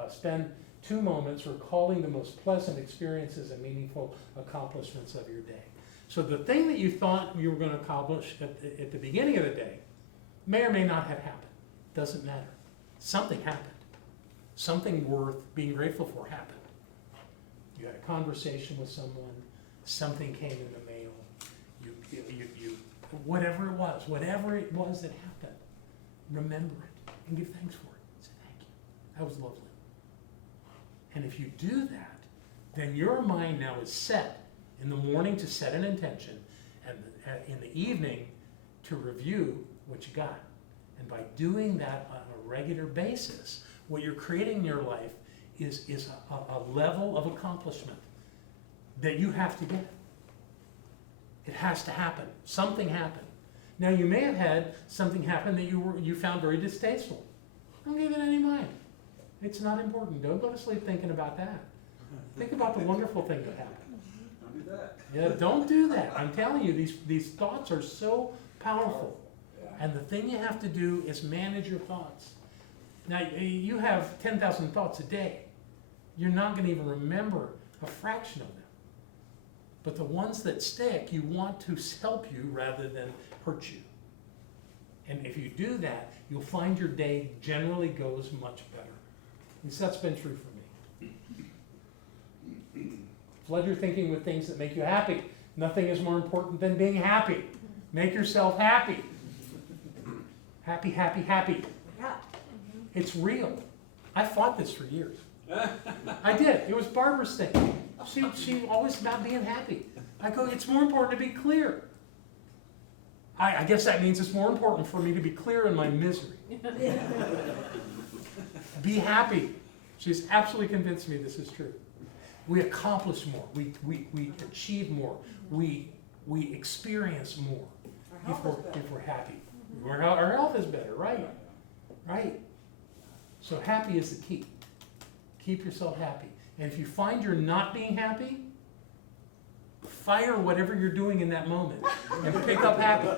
spend 2 moments recalling the most pleasant experiences and meaningful accomplishments of your day. So the thing that you thought you were going to accomplish at the beginning of the day may or may not have happened. Doesn't matter. Something happened. Something worth being grateful for happened. You had a conversation with someone, something came in the mail, whatever it was that happened, remember it and give thanks for it. Say thank you. That was lovely. And if you do that, then your mind now is set in the morning to set an intention, and in the evening to review what you got. And by doing that on a regular basis, what you're creating in your life is a level of accomplishment that you have to get. It has to happen. Something happened. Now you may have had something happen that you found very distasteful. Don't give it any mind. It's not important. Don't go to sleep thinking about that. Think about the wonderful thing that happened. Don't do that. Yeah, don't do that. I'm telling you, these thoughts are so powerful. And the thing you have to do is manage your thoughts. Now, you have 10,000 thoughts a day. You're not going to even remember a fraction of them. But the ones that stick, you want to help you rather than hurt you. And if you do that, you'll find your day generally goes much better. At least that's been true for me. Flood your thinking with things that make you happy. Nothing is more important than being happy. Make yourself happy. Happy, happy, happy. Yeah. It's real. I fought this for years. I did. It was Barbara's thing. She always about being happy. I go, it's more important to be clear. I guess that means it's more important for me to be clear in my misery. Be happy. She's absolutely convinced me this is true. We accomplish more. We achieve more. We experience more if we're happy. Our health is better, right? Right. So happy is the key. Keep yourself happy. And if you find you're not being happy, fire whatever you're doing in that moment and pick up happy.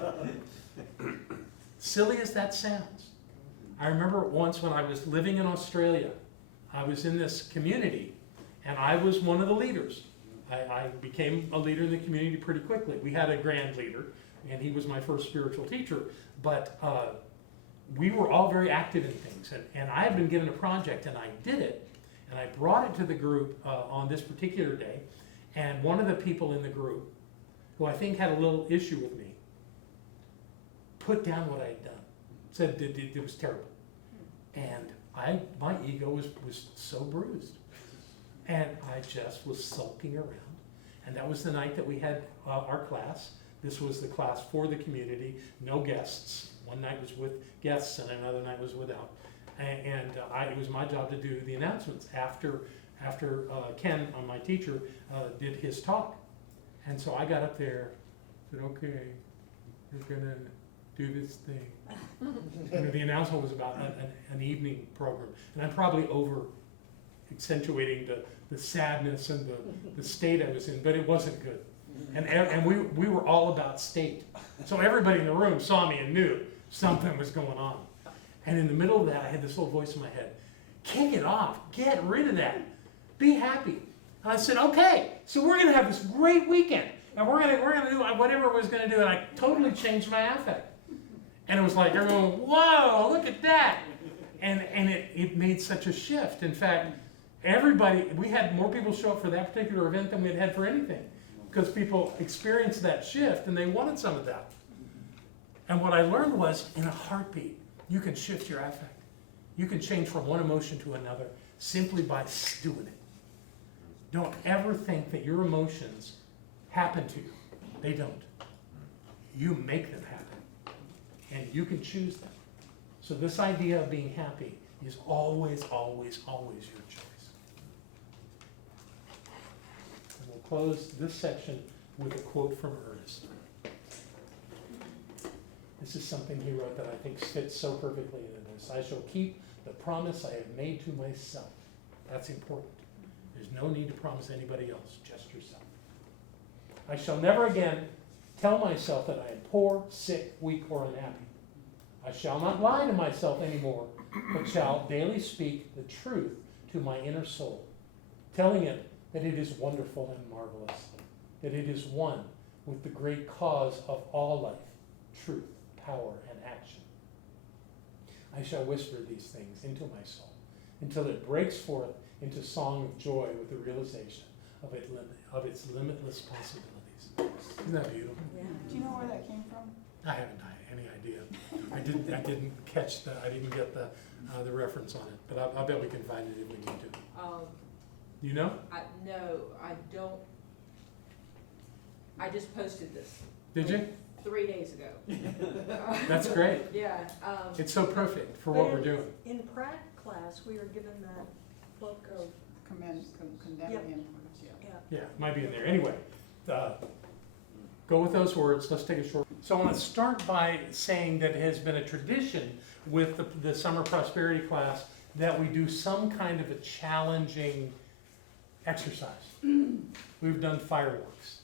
Silly as that sounds. I remember once when I was living in Australia, I was in this community and I was one of the leaders. I became a leader in the community pretty quickly. We had a grand leader and he was my first spiritual teacher, but we were all very active in things. And I had been given a project and I did it. And I brought it to the group on this particular day, and one of the people in the group, who I think had a little issue with me, put down what I had done, said it was terrible. And my ego was so bruised. And I just was sulking around. And that was the night that we had our class. This was the class for the community, no guests. One night was with guests and another night was without. And it was my job to do the announcements after Ken, my teacher, did his talk. And so I got up there, said, okay, we're gonna do this thing. And the announcement was about an evening program. And I'm probably over accentuating the sadness and the state I was in, but it wasn't good. And we were all about state. So everybody in the room saw me and knew something was going on. And in the middle of that, I had this little voice in my head, kick it off, get rid of that, be happy. And I said, okay, so we're gonna have this great weekend, and we're gonna do whatever it was gonna do, and I totally changed my affect. And it was like, everyone, whoa, look at that. And it made such a shift. In fact, we had more people show up for that particular event than we had for anything, because people experienced that shift and they wanted some of that. And what I learned was, in a heartbeat, you can shift your affect. You can change from one emotion to another simply by doing it. Don't ever think that your emotions happen to you. They don't. You make them happen. And you can choose them. So this idea of being happy is always, always, always your choice. And we'll close this section with a quote from Ernest. This is something he wrote that I think fits so perfectly into this. I shall keep the promise I have made to myself. That's important. There's no need to promise anybody else, just yourself. I shall never again tell myself that I am poor, sick, weak, or unhappy. I shall not lie to myself anymore, but shall daily speak the truth to my inner soul, telling it that it is wonderful and marvelous, that it is one with the great cause of all life, truth, power, and action. I shall whisper these things into my soul until it breaks forth into song of joy with the realization of its limitless possibilities. Isn't that beautiful? Yeah. Do you know where that came from? I haven't any idea. I didn't catch the, I didn't get the reference on it, but I'll bet we can find it if we need to. You know? No, I don't. I just posted this Did you? 3 days ago. That's great. Yeah, It's so perfect for what we're doing. In prac class, we were given that book of, Condemning Yep. influence, yeah. yeah. Yeah, it might be in there. Anyway, go with those words. Let's take a short. So I want to start by saying that it has been a tradition with the summer prosperity class that we do some kind of a challenging exercise. We've done fireworks.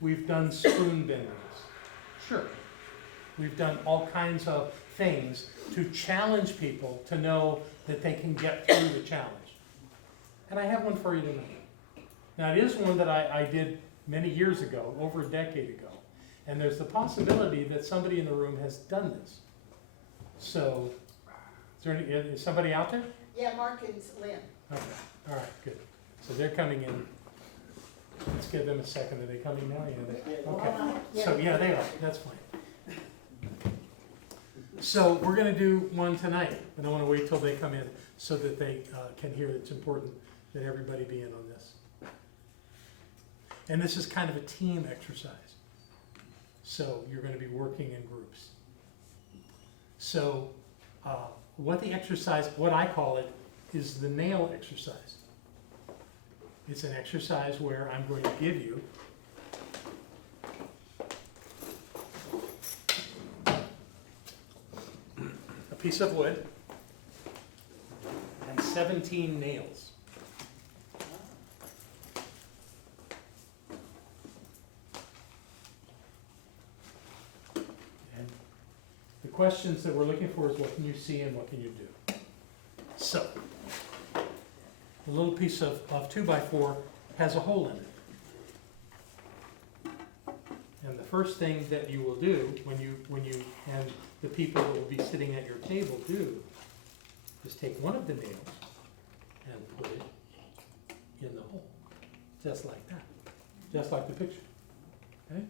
We've done spoon bendings. Sure. We've done all kinds of things to challenge people to know that they can get through the challenge. And I have one for you tonight. Now, it is one that I did many years ago, over a decade ago. And there's the possibility that somebody in the room has done this. So, is somebody out there? Yeah, Mark and Lynn. Okay, all right, good. So they're coming in. Let's give them a second. Are they coming now? Yeah, okay. So, yeah, they are. That's fine. So we're going to do one tonight, and I want to wait till they come in so that they can hear it's important that everybody be in on this. And this is kind of a team exercise. So you're going to be working in groups. So what I call it, is the nail exercise. It's an exercise where I'm going to give you a piece of wood and 17 nails. And the questions that we're looking for is what can you see and what can you do? So, a little piece of 2x4 has a hole in it. And the first thing that you will do when you and the people that will be sitting at your table do is take one of the nails and put it in the hole, just like that, just like the picture. Okay?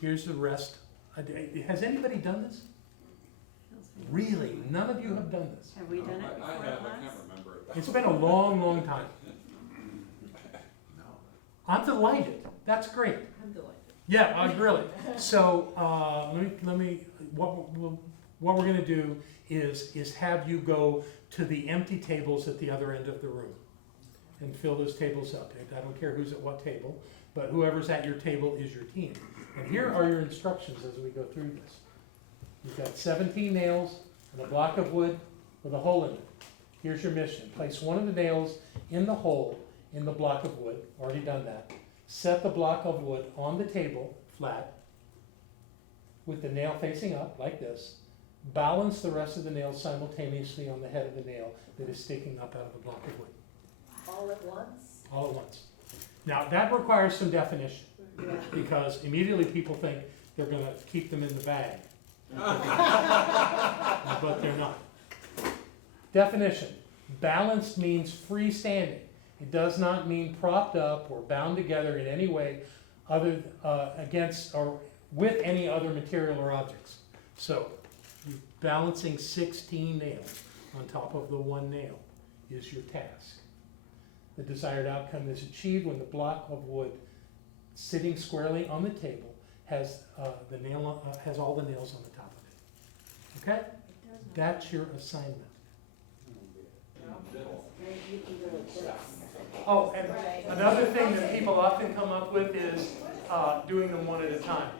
Here's the rest. Has anybody done this? Really? None of you have done this? Have we done it before I have, I class? can't remember it. It's been a long, long time. I'm delighted. That's great. I'm delighted. Yeah, really. So let me. What we're going to do is have you go to the empty tables at the other end of the room and fill those tables up. I don't care who's at what table, but whoever's at your table is your team. And here are your instructions as we go through this. You've got 17 nails and a block of wood with a hole in it. Here's your mission. Place one of the nails in the hole in the block of wood. Already done that. Set the block of wood on the table, flat, with the nail facing up, like this. Balance the rest of the nails simultaneously on the head of the nail that is sticking up out of the block of wood. All at once? All at once. Now, that requires some definition, Yeah. because immediately people think they're going to keep them in the bag. But they're not. Definition. Balanced means freestanding. It does not mean propped up or bound together in any way other against or with any other material or objects. So, balancing 16 nails on top of the one nail is your task. The desired outcome is achieved when the block of wood sitting squarely on the table has has all the nails on the top of it. Okay? It That's your assignment. Maybe you can do it this. Oh, and another thing that people often come up with is doing them one at a time.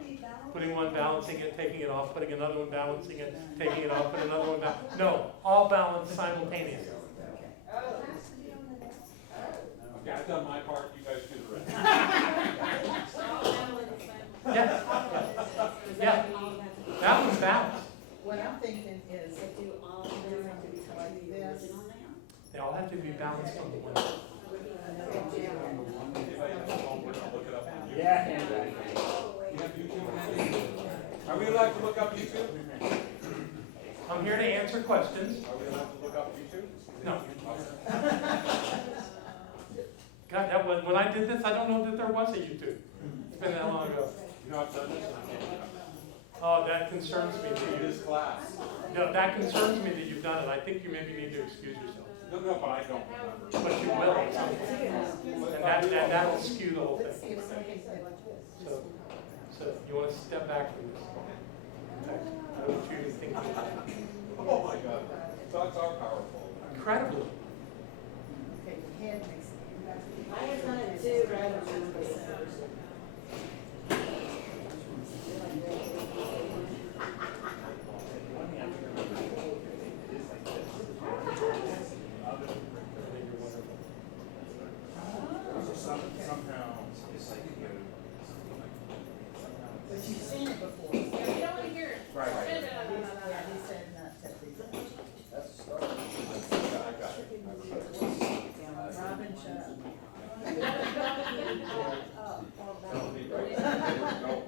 Putting one, balancing it, taking it off, putting another one, balancing it, taking it off, put another one back. No, all balanced simultaneously. Okay, I've done my part, you guys do the rest. Yeah, yeah, that one's balanced. What I'm thinking is, if you all do it like this. They all have to be balanced on the one. Anybody have homework, look it up on YouTube. Yeah. You have YouTube, Andy? Are we allowed to look up YouTube? I'm here to answer questions. Are we allowed to look up YouTube? No. God, that was, when I did this, I don't know that there was a YouTube. It's been that long ago. You know, I've done this, and I can't do Oh, that concerns me it. that In you, this class. no, that concerns me that you've done it. I think you maybe need to excuse yourself. No, but I don't remember. But you will at some point. And that'll skew the whole Let's see thing. if something like this. So you want to step back from this. I don't want you to think Oh my God, thoughts are powerful. incredibly. Okay, the head makes it. I have done it too, rather than this. But you've seen it before. Right, right. Yeah, he said not to be. That's the start. I got it. Robin, shut up. That'll be right. Go.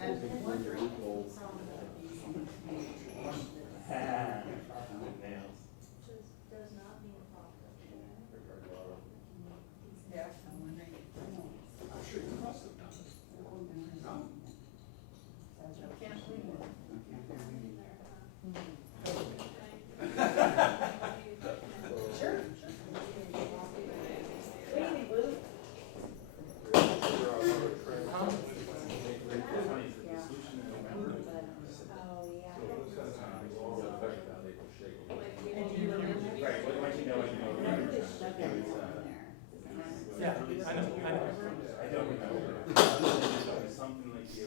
And wonder. Yeah, I'm wondering. I'm sure you must have done it. No? Can't believe it. Sure. What do you think, Lou? And do you remember? Right, once you know, you know. Yeah, I know. I don't remember. Something like you.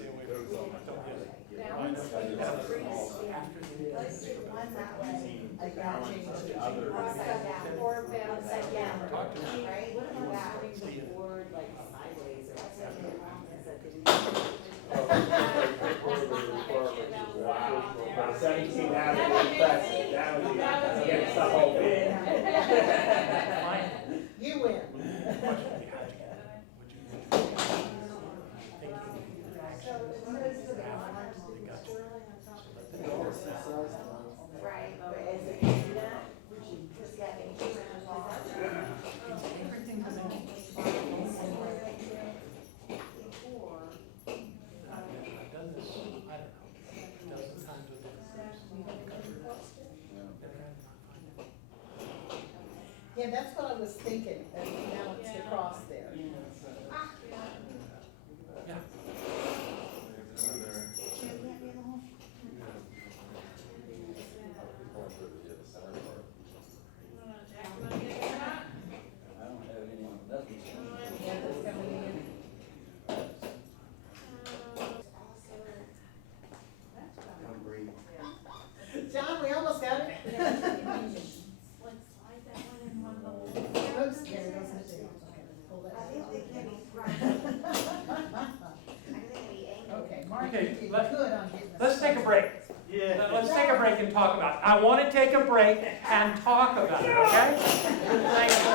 I got changed to Other. Talk to me. Wow. 17 hours of press, that would be, get stuff open. Fine. You win. Right, but is it do that? Because yeah, they keep it I've done this, I don't know, dozens of times with different groups. Never had to find it. Yeah, that's what I was thinking, and now it's the cross there. Yeah. Yeah, that's coming in. John, we almost got it. Oops, there it goes. Pull that Okay, Mark, you Okay, did good let- on getting us. Let's take a break. Yeah. Let's take a break and talk about it. I want to take a break and talk about it, okay? Thank you.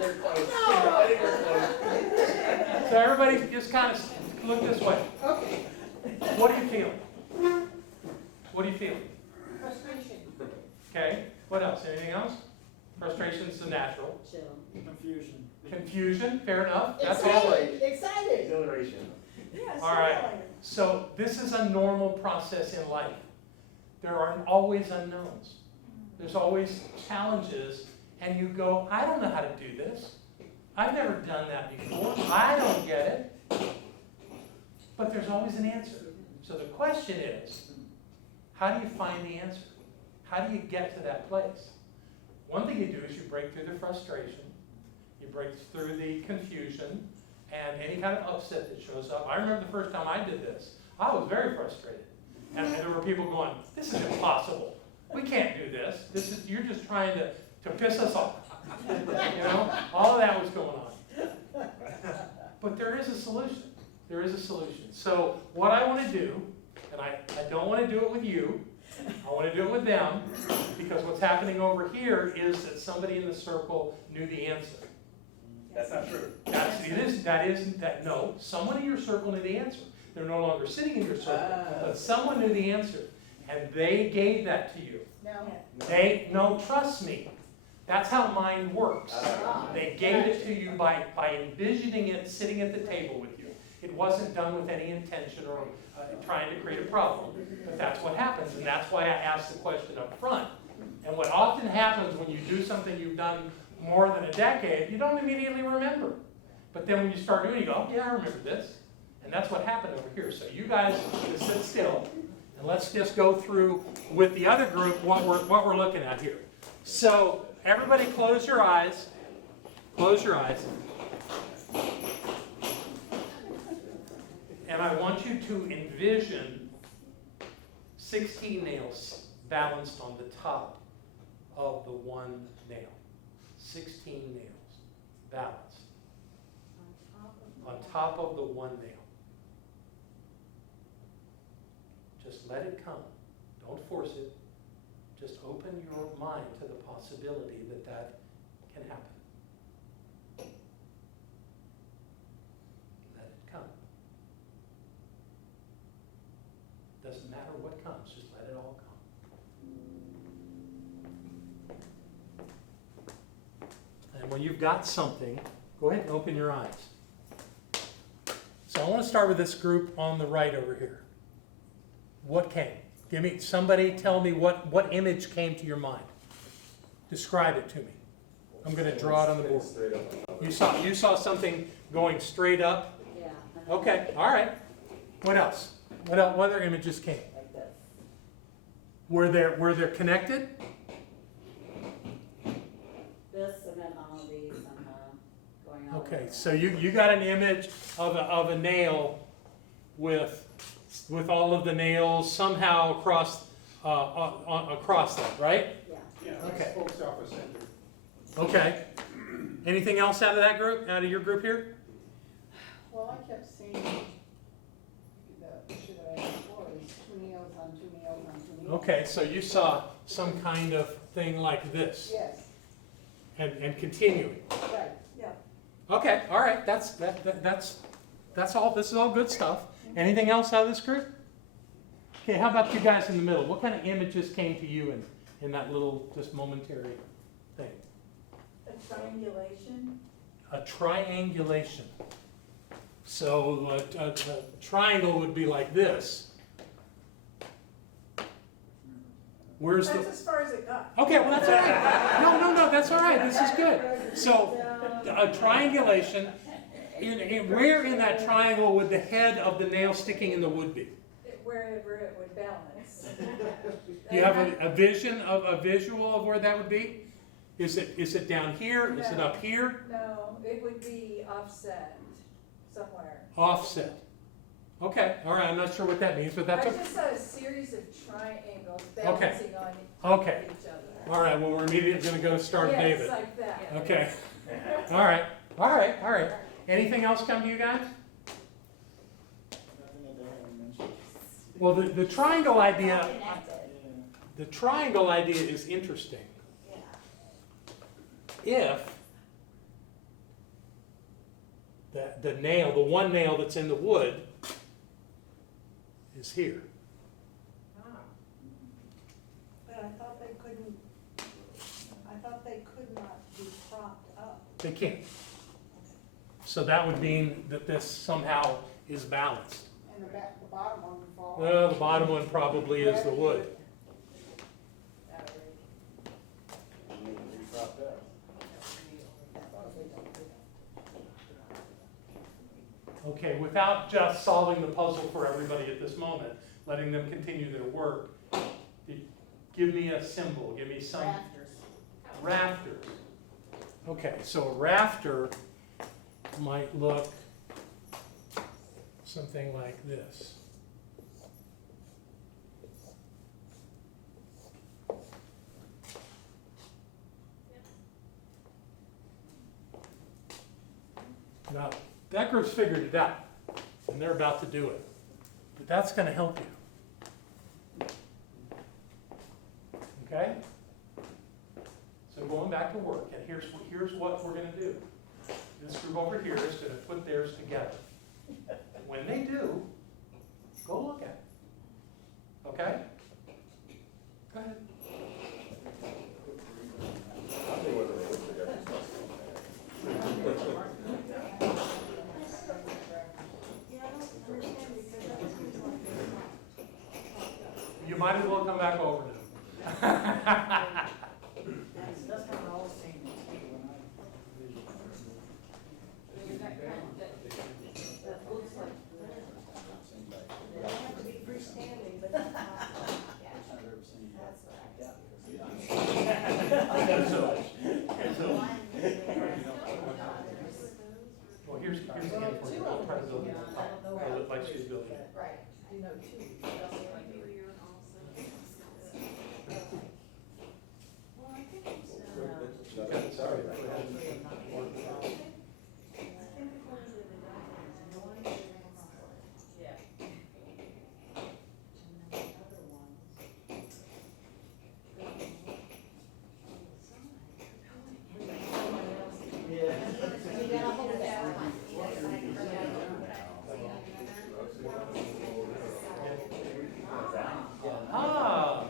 They're close. I think we're close. So everybody just kind of look this way. Okay. What do you feel? What do you feel? Frustration. Okay, what else? Anything else? Frustration's the natural. Confusion. Confusion, fair enough. That's all. Excited, excited. Exhilaration. All right. So this is a normal process in life. There are always unknowns. There's always challenges, and you go, I don't know how to do this. I've never done that before. I don't get it. But there's always an answer. So the question is, how do you find the answer? How do you get to that place? One thing you do is you break through the frustration, you break through the confusion, and any kind of upset that shows up. I remember the first time I did this, I was very frustrated. And there were people going, this is impossible. We can't do this. You're just trying to piss us off. You know, all of that was going on. But there is a solution. There is a solution. So what I want to do, and I don't want to do it with you, I want to do it with them, because what's happening over here is that somebody in the circle knew the answer. That's not true. No, someone in your circle knew the answer. They're no longer sitting in your circle, but someone knew the answer, and they gave that to you. No. Trust me. That's how mind works. They gave it to you by envisioning it sitting at the table with you. It wasn't done with any intention or trying to create a problem, but that's what happens, and that's why I asked the question up front. And what often happens when you do something you've done more than a decade, you don't immediately remember. But then when you start doing it, you go, oh, yeah, I remember this. And that's what happened over here. So you guys just sit still, and let's just go through with the other group what we're looking at here. So everybody close your eyes. Close your eyes. And I want you to envision 16 nails balanced on the top of the one nail. 16 nails balanced on top of the one nail. Just let it come. Don't force it. Just open your mind to the possibility that that can happen. Let it come. Doesn't matter what comes, just let it all come. And when you've got something, go ahead and open your eyes. So I want to start with this group on the right over here. What came? Somebody tell me what image came to your mind. Describe it to me. I'm going to draw it on the board. You saw something going straight up? Yeah. Okay, all right. What else? What other images came? Like this. Were there connected? This and then all of these somehow going on. Okay, so you got an image of a nail with all of the nails somehow across that, right? Yeah. Yeah, Okay. post office center. Okay. Anything else out of that group? Out of your group here? Well, I kept seeing the issue that I had before, is 2 nails on 2 nails on 2 nails. Okay, so you saw some kind of thing like this, Yes, and continuing. right. Yeah. Okay, all right. That's all. This is all good stuff. Anything else out of this group? Okay, how about you guys in the middle? What kind of images came to you in that little just momentary thing? A triangulation? A triangulation. So a triangle would be like this. Where's the? That's as far as it got. Okay, well that's all right. No, that's all right. This is good. So a triangulation. Where in that triangle would the head of the nail sticking in the wood be? Wherever it would balance. Do you have a visual of where that would be? Is it down here? Is it up here? No, it would be offset somewhere. Offset. Okay, all right. I'm not sure what that means, but that's I okay. just saw a series of triangles Okay. balancing on Okay. each other. All right. Well, we're immediately going to go to Star Yes, David. like that. Okay. All right. All right. All right. Anything else come to you guys? Well, the triangle idea. The triangle idea is interesting. If the nail, the one nail that's in the wood, is here. But I thought they could not be propped up. They can't. So that would mean that this somehow is balanced. And the bottom one would fall. Well, the bottom one probably is the wood. Okay, without just solving the puzzle for everybody at this moment, letting them continue their work, give me a symbol, give me some. Rafters. Okay, so a rafter might look something like this. Now, that group's figured it out, and they're about to do it. But that's gonna help you. Okay? So going back to work, and here's what we're gonna do. This group over here is gonna put theirs together. When they do, go look at it. Okay? Go ahead. You might as well come back over now. That's what I was saying. That looks like, they don't have to be freestanding, but that's Well, here's the hint for you. I'll try to build it. It'll look like she's building it. right, I know two. Well, I think it's, Okay, sorry. Go ahead. Ah!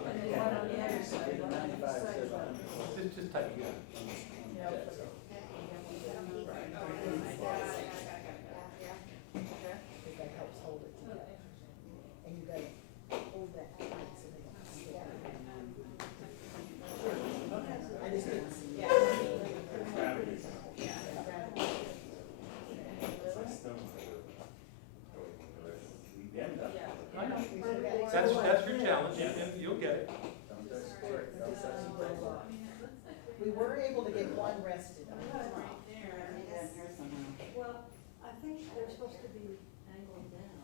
Just type it in. That helps hold it together. And you gotta hold that tight so they don't slip. I just didn't see. That's your challenge, and you'll get it. We were able to get one rested. Well, I think they're supposed to be angled down.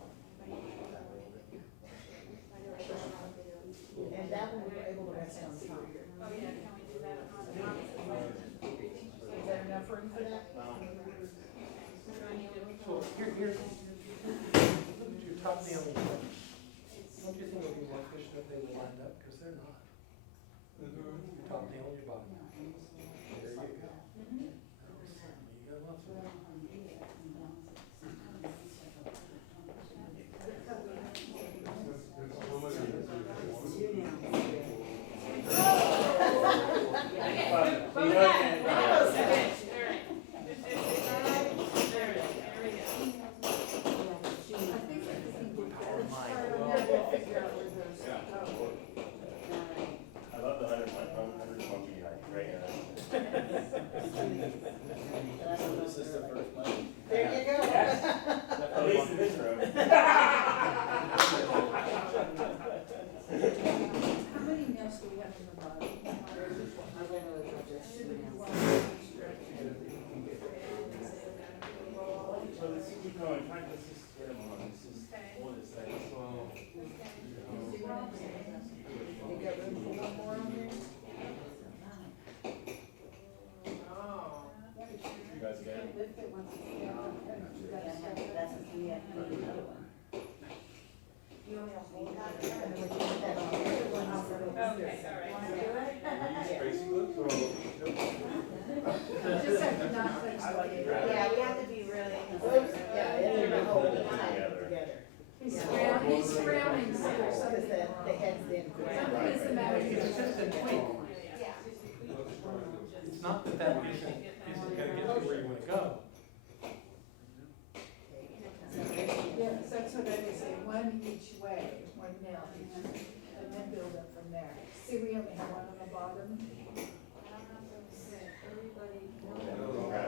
And that one we were able to rest on top. Oh, yeah, can we do that on the Is there enough room for that? So here's, look at your top nail. Don't you think it would be more efficient if they were lined up, because they're not. Your top nail, your bottom nail. There you go. You got lots of room. I love the 100 monkey right now. This is the first one. There you go. At least in this room. How many nails do we have in the bottom? So let's keep going. Let's just get them on. This is one is like, You got room for one more on there? you guys get it? lift it once it's down, you gotta have, that's what we have to do another one. You only have to hold it. And then we can put that on the other one. Okay, all right. Wanna do it? Tracy looks or? Just have to not fix I like it. Yeah, we have to be really. Yeah, it's gonna hold it Together. together. He's frowning, so there's Because something the head's then. Something's the matter. It's just a tweak. Yeah. It's not that that isn't gonna get you where you wanna go. Yes, that's what I would say, one each way, one nail each, and then build up from there. See, we only have one on the bottom. Everybody. Okay.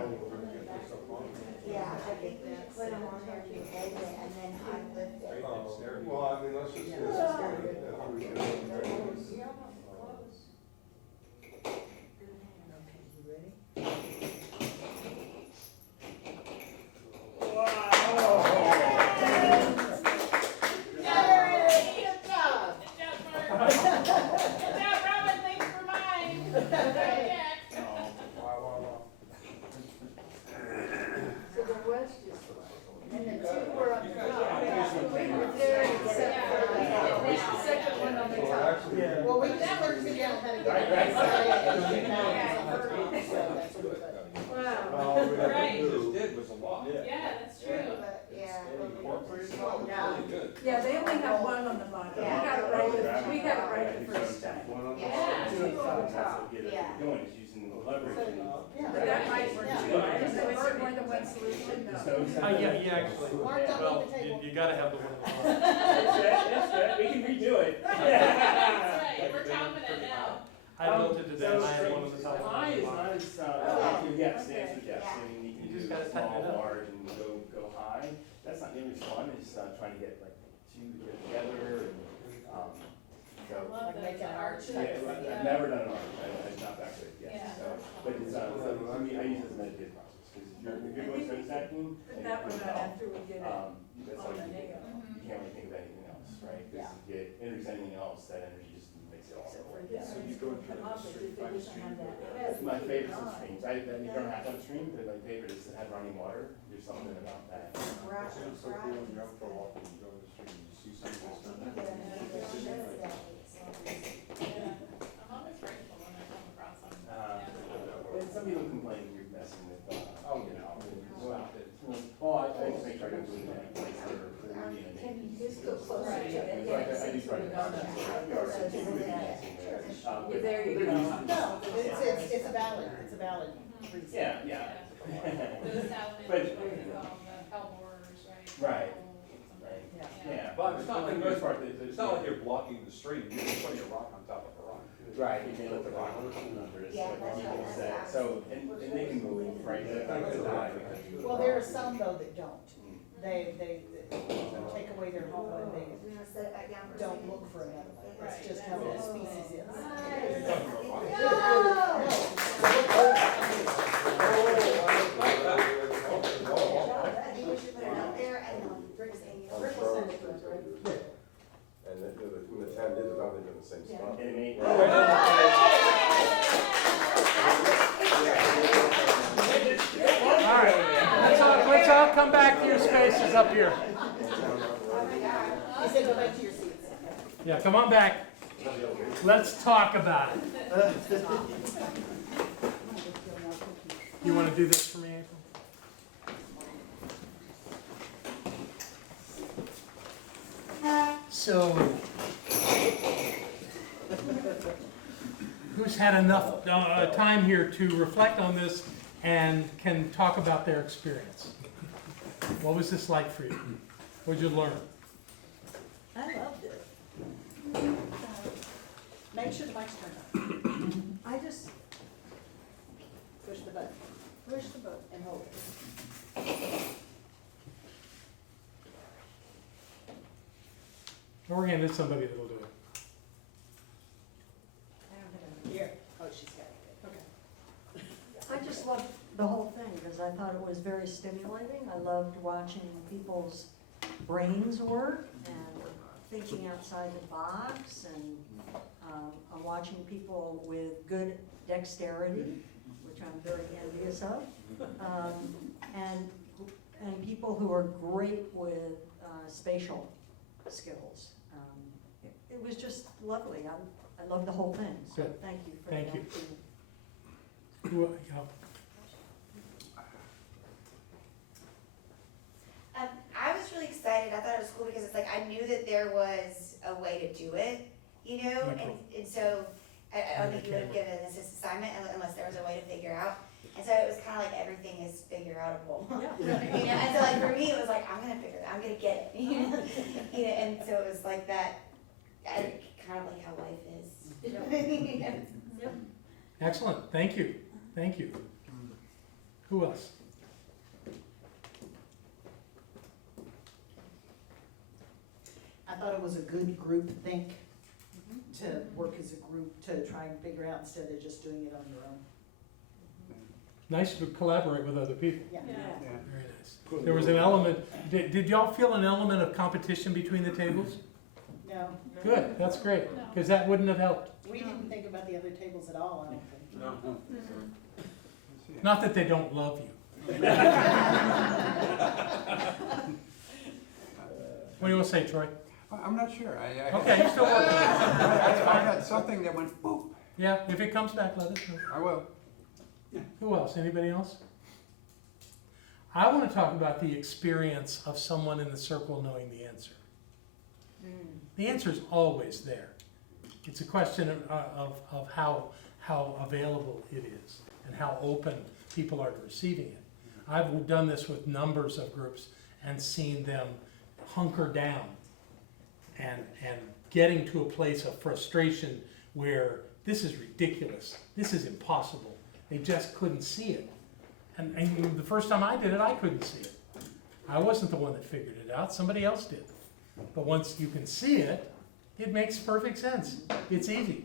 Yeah, I think we should put them on there, you hold it, and then uplift it. Well, I mean, let's just, yeah, we can. So there was just one, and the two were on the top. We were there except for the second one on the top. Well, we just worked together how to get Right, it. right. So that's what we put. Wow. All we have Right. to do. did was a lot. Yeah, that's true. But, yeah. Incorporated, Yeah. really good. Yeah, they only have one on the bottom. We Yeah. got it right, we got it right the first time. One on the Yeah. bottom. Two on the top. Yeah. Doing is using the leverage and. Yeah. But that might work Yeah. too, right? Is there more than one solution? No. Yeah, actually, Mark, don't well, leave the table. you gotta have the one on the bottom. That's good, we can redo it. That's right, we're confident now. I built it today, and I had one on the top. The high is not as, Oh, yes, the okay. answer is yes, Yeah. I mean, you You can just do gotta tighten it small, up. large, and go high. That's not nearly as fun as, trying to get like two to get together and, so. Love Like make those an arch arches. type Yeah, of I've never done an arch, I'm not that good yet, Yeah. so, but it's, for me, I use it as a meditative process, because if you're doing stone stacking. Put and that you one put on it after we get it. that's on like, the nail. you can't really think of anything else, right? Yeah. Because if there's anything else, that energy just makes it all Except go for away. this So one, you it's go gonna to come the up, but stream, if by it the doesn't stream, have that you head, My we favorite keep is it on. streams. You don't have to have a stream, but my favorite is to have running water. There's something about that. Right, It sounds so cool when you're out for a walk and you go to the street and you see something that's done You that. get another It's in there. day, I'm always grateful when I come across them. And some people complain you're messing with, Oh, you know. Stop it. Well, I just make sure I don't do it in any place for media. Can you just go closer to Right. it? I do try to. Yeah, there you go. No, it's a valid reason. Yeah, yeah. Those salad But- hell borders, right? Right. Right. Yeah. But it's not For like the most part, it's It's not like you're blocking the stream, you're just putting a rock on top of a rock. Right, you can let the rock under, it's Yeah, like that's people right. say, so, and they can move, right, they're not gonna die because you. Well, there are some though that don't. They take away their home and they We're gonna set it back down for a don't second. look for another one. That's Right. just how that species is. I think we should put it out there and Rick's saying, Rick will send it to us, right? And then, when the time did it, I think in the same spot. And it may. All right, let's all come back to your spaces up here. He said go back to your seats. Yeah, come on back. Let's talk about it. You wanna do this for me, April? So, who's had enough time here to reflect on this and can talk about their experience? What was this like for you? What'd you learn? I loved it. Make sure the mic's turned on. I just Push the button pushed the button. and hold it. We're gonna need somebody that'll do it. Here. Oh, she's got it. Okay. I just loved the whole thing because I thought it was very stimulating. I loved watching people's brains work and thinking outside the box and I'm watching people with good dexterity, which I'm very envious of, and people who are great with spatial skills. It was just lovely. I loved the whole thing. So Good. thank you for the Thank you. opportunity. Yeah. I was really excited. I thought it was cool because it's like I knew that there was a way to do it, you know, and so I don't think you would have given this assignment unless there was a way to figure out. And so it was kind of like everything is figure outable. Yeah. You know, and so like for me, it was like I'm gonna figure it. I'm gonna get it. You know, and so it was like that. Kind of like how life is. Excellent, thank you, thank you. Who else? thought it was a good group think to work as a group to try and figure out instead of just doing it on your own. Nice to collaborate with other people. Yeah. Yeah. Very nice. There was an element, did y'all feel an element of competition between the tables? No, Good, that's great, because that wouldn't have helped. we didn't think about the other tables at all, I don't think. No. Not that they don't love you. What do you want to say, Troy? I'm not sure. Okay, you're still working. I had something that went boop. Yeah, if it comes back, let us know. I will. Who else? Anybody else? I want to talk about the experience of someone in the circle knowing the answer. The answer is always there. It's a question of how available it is and how open people are to receiving it. I've done this with numbers of groups and seen them hunker down and getting to a place of frustration where this is ridiculous, this is impossible. They just couldn't see it. And the first time I did it, I couldn't see it. I wasn't the one that figured it out, somebody else did. But once you can see it, it makes perfect sense. It's easy.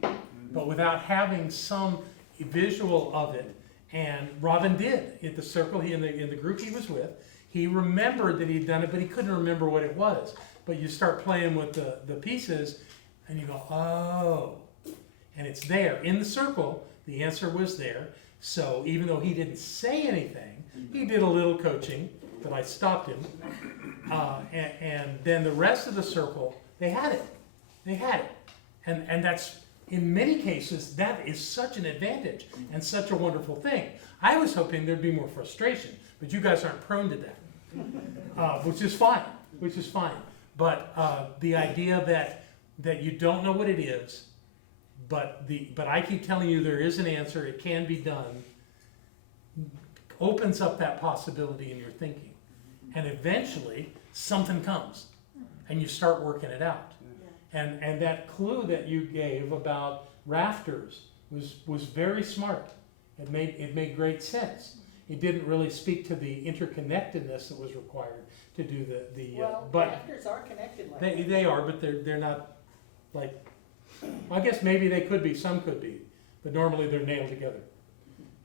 But without having some visual of it, and Robin did at the circle, in the group he was with, he remembered that he'd done it, but he couldn't remember what it was. But you start playing with the pieces, and you go, oh. And it's there. In the circle, the answer was there. So even though he didn't say anything, he did a little coaching, but I stopped him. And then the rest of the circle, they had it. They had it. And that's, in many cases, that is such an advantage and such a wonderful thing. I was hoping there'd be more frustration, but you guys aren't prone to that, which is fine, But the idea that you don't know what it is, but I keep telling you there is an answer, it can be done, opens up that possibility in your thinking. And eventually, something comes, and you start working it out. And that clue that you gave about rafters was very smart. It made great sense. It didn't really speak to the interconnectedness that was required to do Well, but rafters are connected like they, that. they are, but they're not like, I guess maybe they could be, some could be, but normally they're nailed together.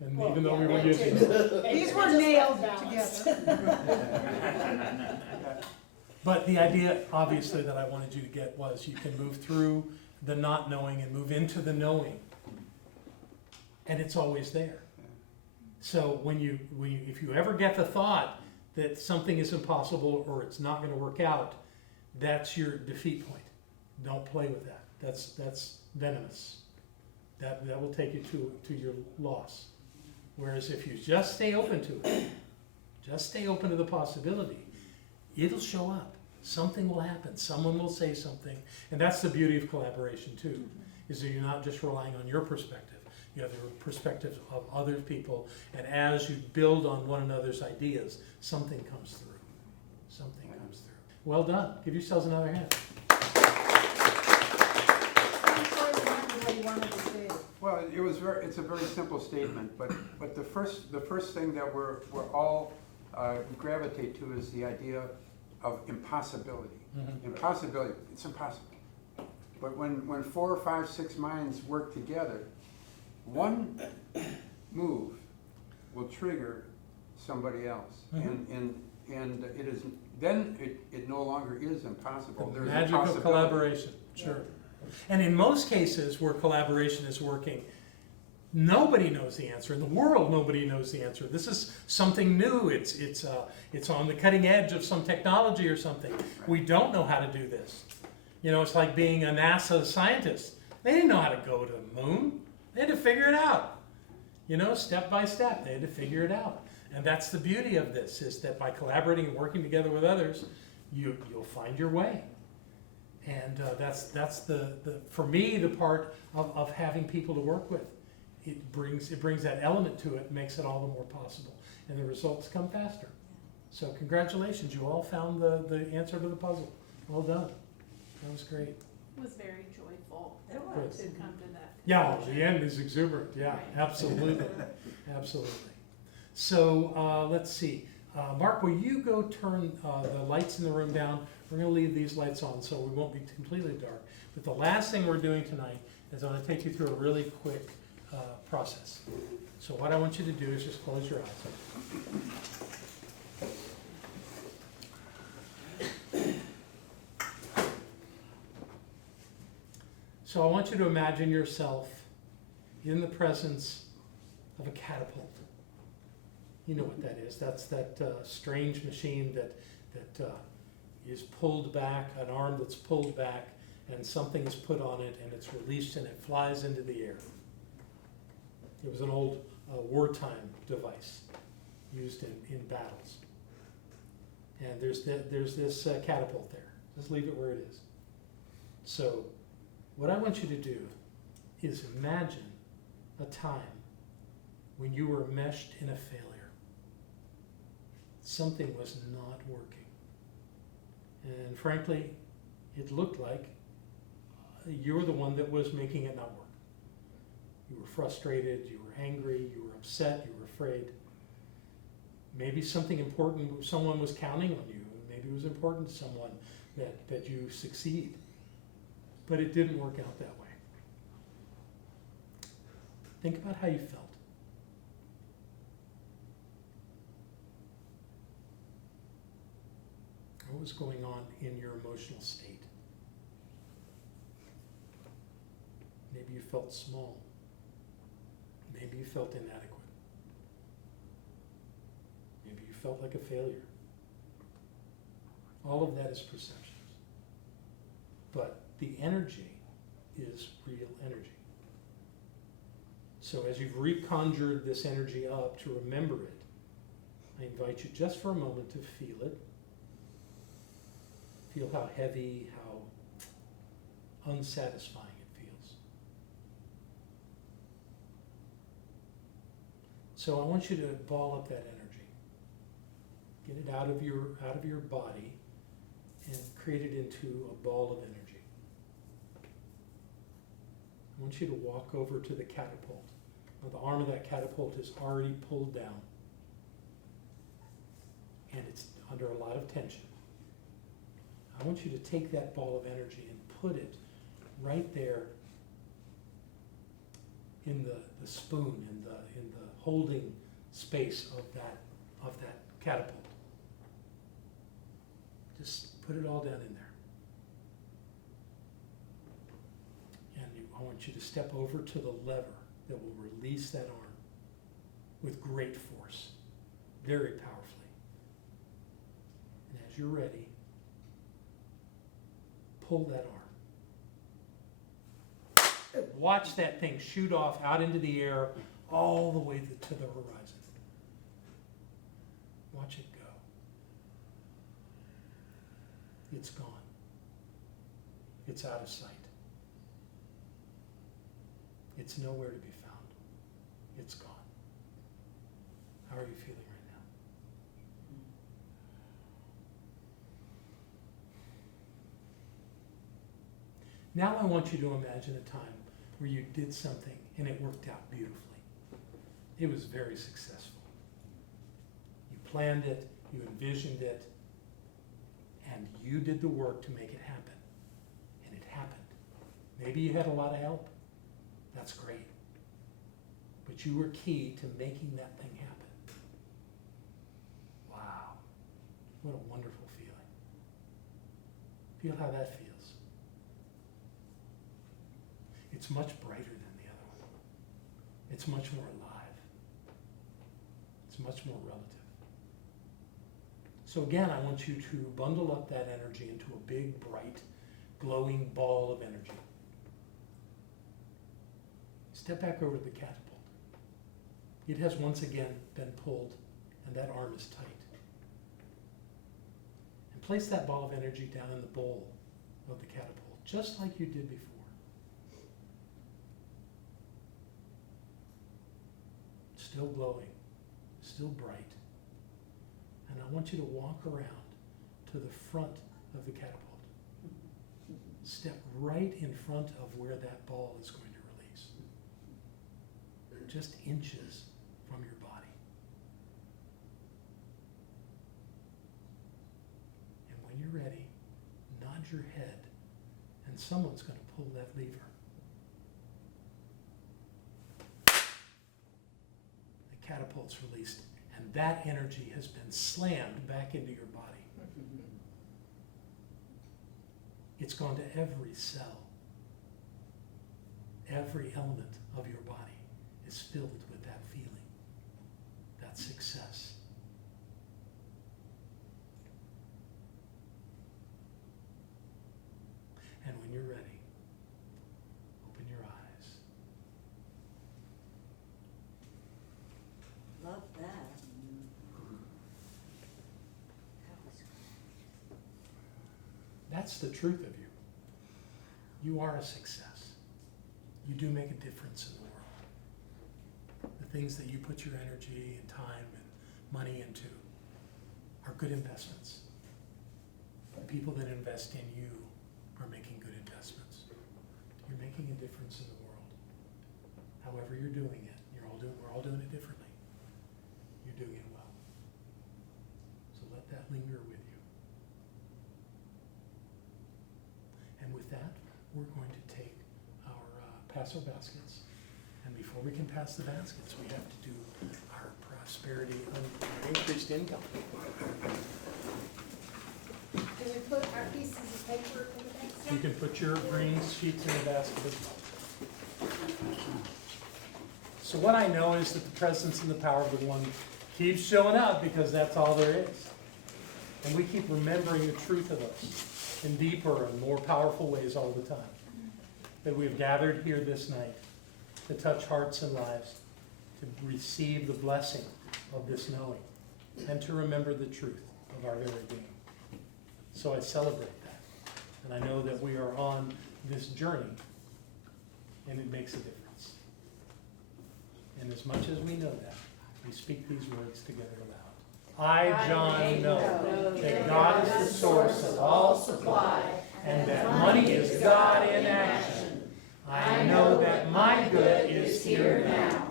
And Well, even though we yeah, were that using too. them. These It's were just nailed that balance. together. But the idea, obviously, that I wanted you to get was you can move through the not knowing and move into the knowing. And it's always there. So if you ever get the thought that something is impossible or it's not going to work out, that's your defeat point. Don't play with that. That's venomous. That will take you to your loss. Whereas if you just stay open to it, just stay open to the possibility, it'll show up. Something will happen. Someone will say something. And that's the beauty of collaboration too, is that you're not just relying on your perspective. You have the perspective of other people. And as you build on one another's ideas, something comes through. Something comes through. Well done. Give yourselves another hand. What you wanted to say. Well, it's a very simple statement, but the first thing that we're all gravitate to is the idea of impossibility. Impossibility, it's impossible. But when 4 or 5, 6 minds work together, one move will trigger somebody else, and it is then it no longer is impossible. The There's magic a of possibility. collaboration, sure. And in most cases where collaboration is working, nobody knows the answer. In the world, nobody knows the answer. This is something new. It's on the cutting edge of some technology or something. We don't know how to do this. You know, it's like being a NASA scientist. They didn't know how to go to the moon. They had to figure it out. You know, step by step, they had to figure it out. And that's the beauty of this, is that by collaborating and working together with others, you'll find your way. And that's for me, the part of having people to work with. It brings that element to it, makes it all the more possible. And the results come faster. So congratulations, you all found the answer to the puzzle. Well done. That was great. It was very joyful It was. to come to that. Yeah, the end is exuberant. Yeah, Right. absolutely. Absolutely. So let's see. Mark, will you go turn the lights in the room down? We're gonna leave these lights on so we won't be completely dark. But the last thing we're doing tonight is I'm gonna take you through a really quick process. So what I want you to do is just close your eyes. So I want you to imagine yourself in the presence of a catapult. You know what that is. That's that strange machine that is pulled back, an arm that's pulled back, and something is put on it, and it's released, and it flies into the air. It was an old wartime device used in battles. And there's this catapult there. Just leave it where it is. So what I want you to do is imagine a time when you were meshed in a failure. Something was not working. And frankly, it looked like you were the one that was making it not work. You were frustrated, you were angry, you were upset, you were afraid. Maybe something important, someone was counting on you. Maybe it was important to someone that you succeed. But it didn't work out that way. Think about how you felt. What was going on in your emotional state? Maybe you felt small. Maybe you felt inadequate. Maybe you felt like a failure. All of that is perceptions. But the energy is real energy. So as you've reconjured this energy up to remember it, I invite you just for a moment to feel it. Feel how heavy, how unsatisfying it feels. So I want you to ball up that energy. Get it out of your body and create it into a ball of energy. I want you to walk over to the catapult. Now, the arm of that catapult is already pulled down, and it's under a lot of tension. I want you to take that ball of energy and put it right there in the spoon, in the holding space of that catapult. Just put it all down in there. I want you to step over to the lever that will release that arm with great force, very powerfully. And as you're ready, pull that arm. Watch that thing shoot off out into the air all the way to the horizon. Watch it go. It's gone. It's out of sight. It's nowhere to be found. It's gone. How are you feeling right now? Now I want you to imagine a time where you did something and it worked out beautifully. It was very successful. You planned it, you envisioned it, and you did the work to make it happen. And it happened. Maybe you had a lot of help. That's great. But you were key to making that thing happen. Wow. What a wonderful feeling. Feel how that feels. It's much brighter than the other one. It's much more alive. It's much more relative. So again, I want you to bundle up that energy into a big, bright, glowing ball of energy. Step back over to the catapult. It has once again been pulled, and that arm is tight. And place that ball of energy down in the bowl of the catapult, just like you did before. Still glowing, still bright. And I want you to walk around to the front of the catapult. Step right in front of where that ball is going to release. Just inches from your body. you're ready, nod your head, and someone's going to pull that lever. The catapult's released, and that energy has been slammed back into your body. It's gone to every cell. Every element of your body is filled with that feeling, that success. And when you're ready, open your eyes. Love that. That's the truth of you. You are a success. You do make a difference in the world. The things that you put your energy and time and money into are good investments. The people that invest in you are making good investments. You're making a difference in the world. However you're doing it, we're all doing it differently. You're doing it well. So let that linger with you. And with that, we're going to take pass our baskets. And before we can pass the baskets, we have to do our prosperity, increased income. Do we put our pieces of paper in the basket? You can put your green sheets in the basket as well. So what I know is that the presence and the power of the one keeps showing up because that's all there is. And we keep remembering the truth of us in deeper and more powerful ways all the time. That we have gathered here this night to touch hearts and lives, to receive the blessing of this knowing, and to remember the truth of our very being. So I celebrate that. And I know that we are on this journey, and it makes a difference. And as much as we know that, we speak these words together aloud. I, John, know that God is the source of all supply, and that money is God in action. I know that my good is here now.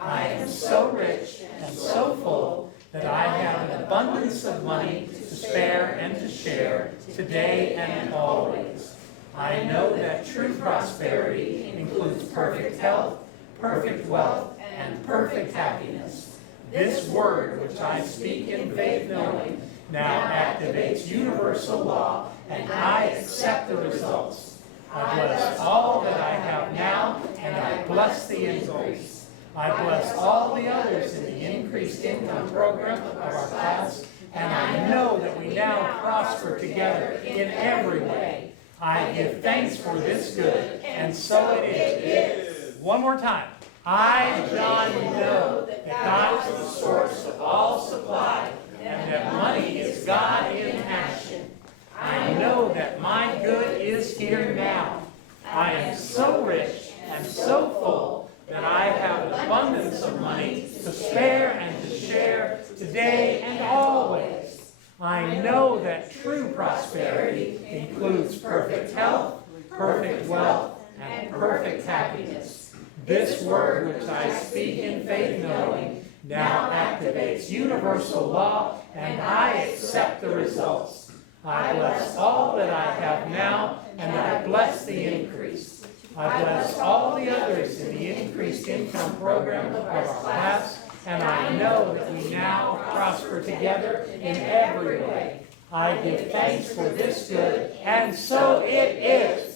I am so rich and so full that I have an abundance of money to spare and to share today and always. I know that true prosperity includes perfect health, perfect wealth, and perfect happiness. This word, which I speak in faith knowing, now activates universal law, and I accept the results. I bless all that I have now, and I bless the increase. I bless all the others in the increased income program of our class, and I know that we now prosper together in every way. I give thanks for this good, and so it is. One more time. I, John, know that God is the source of all supply, and that money is God in action. I know that my good is here now. I am so rich and so full that I have an abundance of money to spare and to share today and always. I know that true prosperity includes perfect health, perfect wealth, and perfect happiness. This word, which I speak in faith knowing, now activates universal law, and I accept the results. I bless all that I have now, and I bless the increase. I bless all the others in the increased income program of our class, and I know that we now prosper together in every way. I give thanks for this good, and so it is.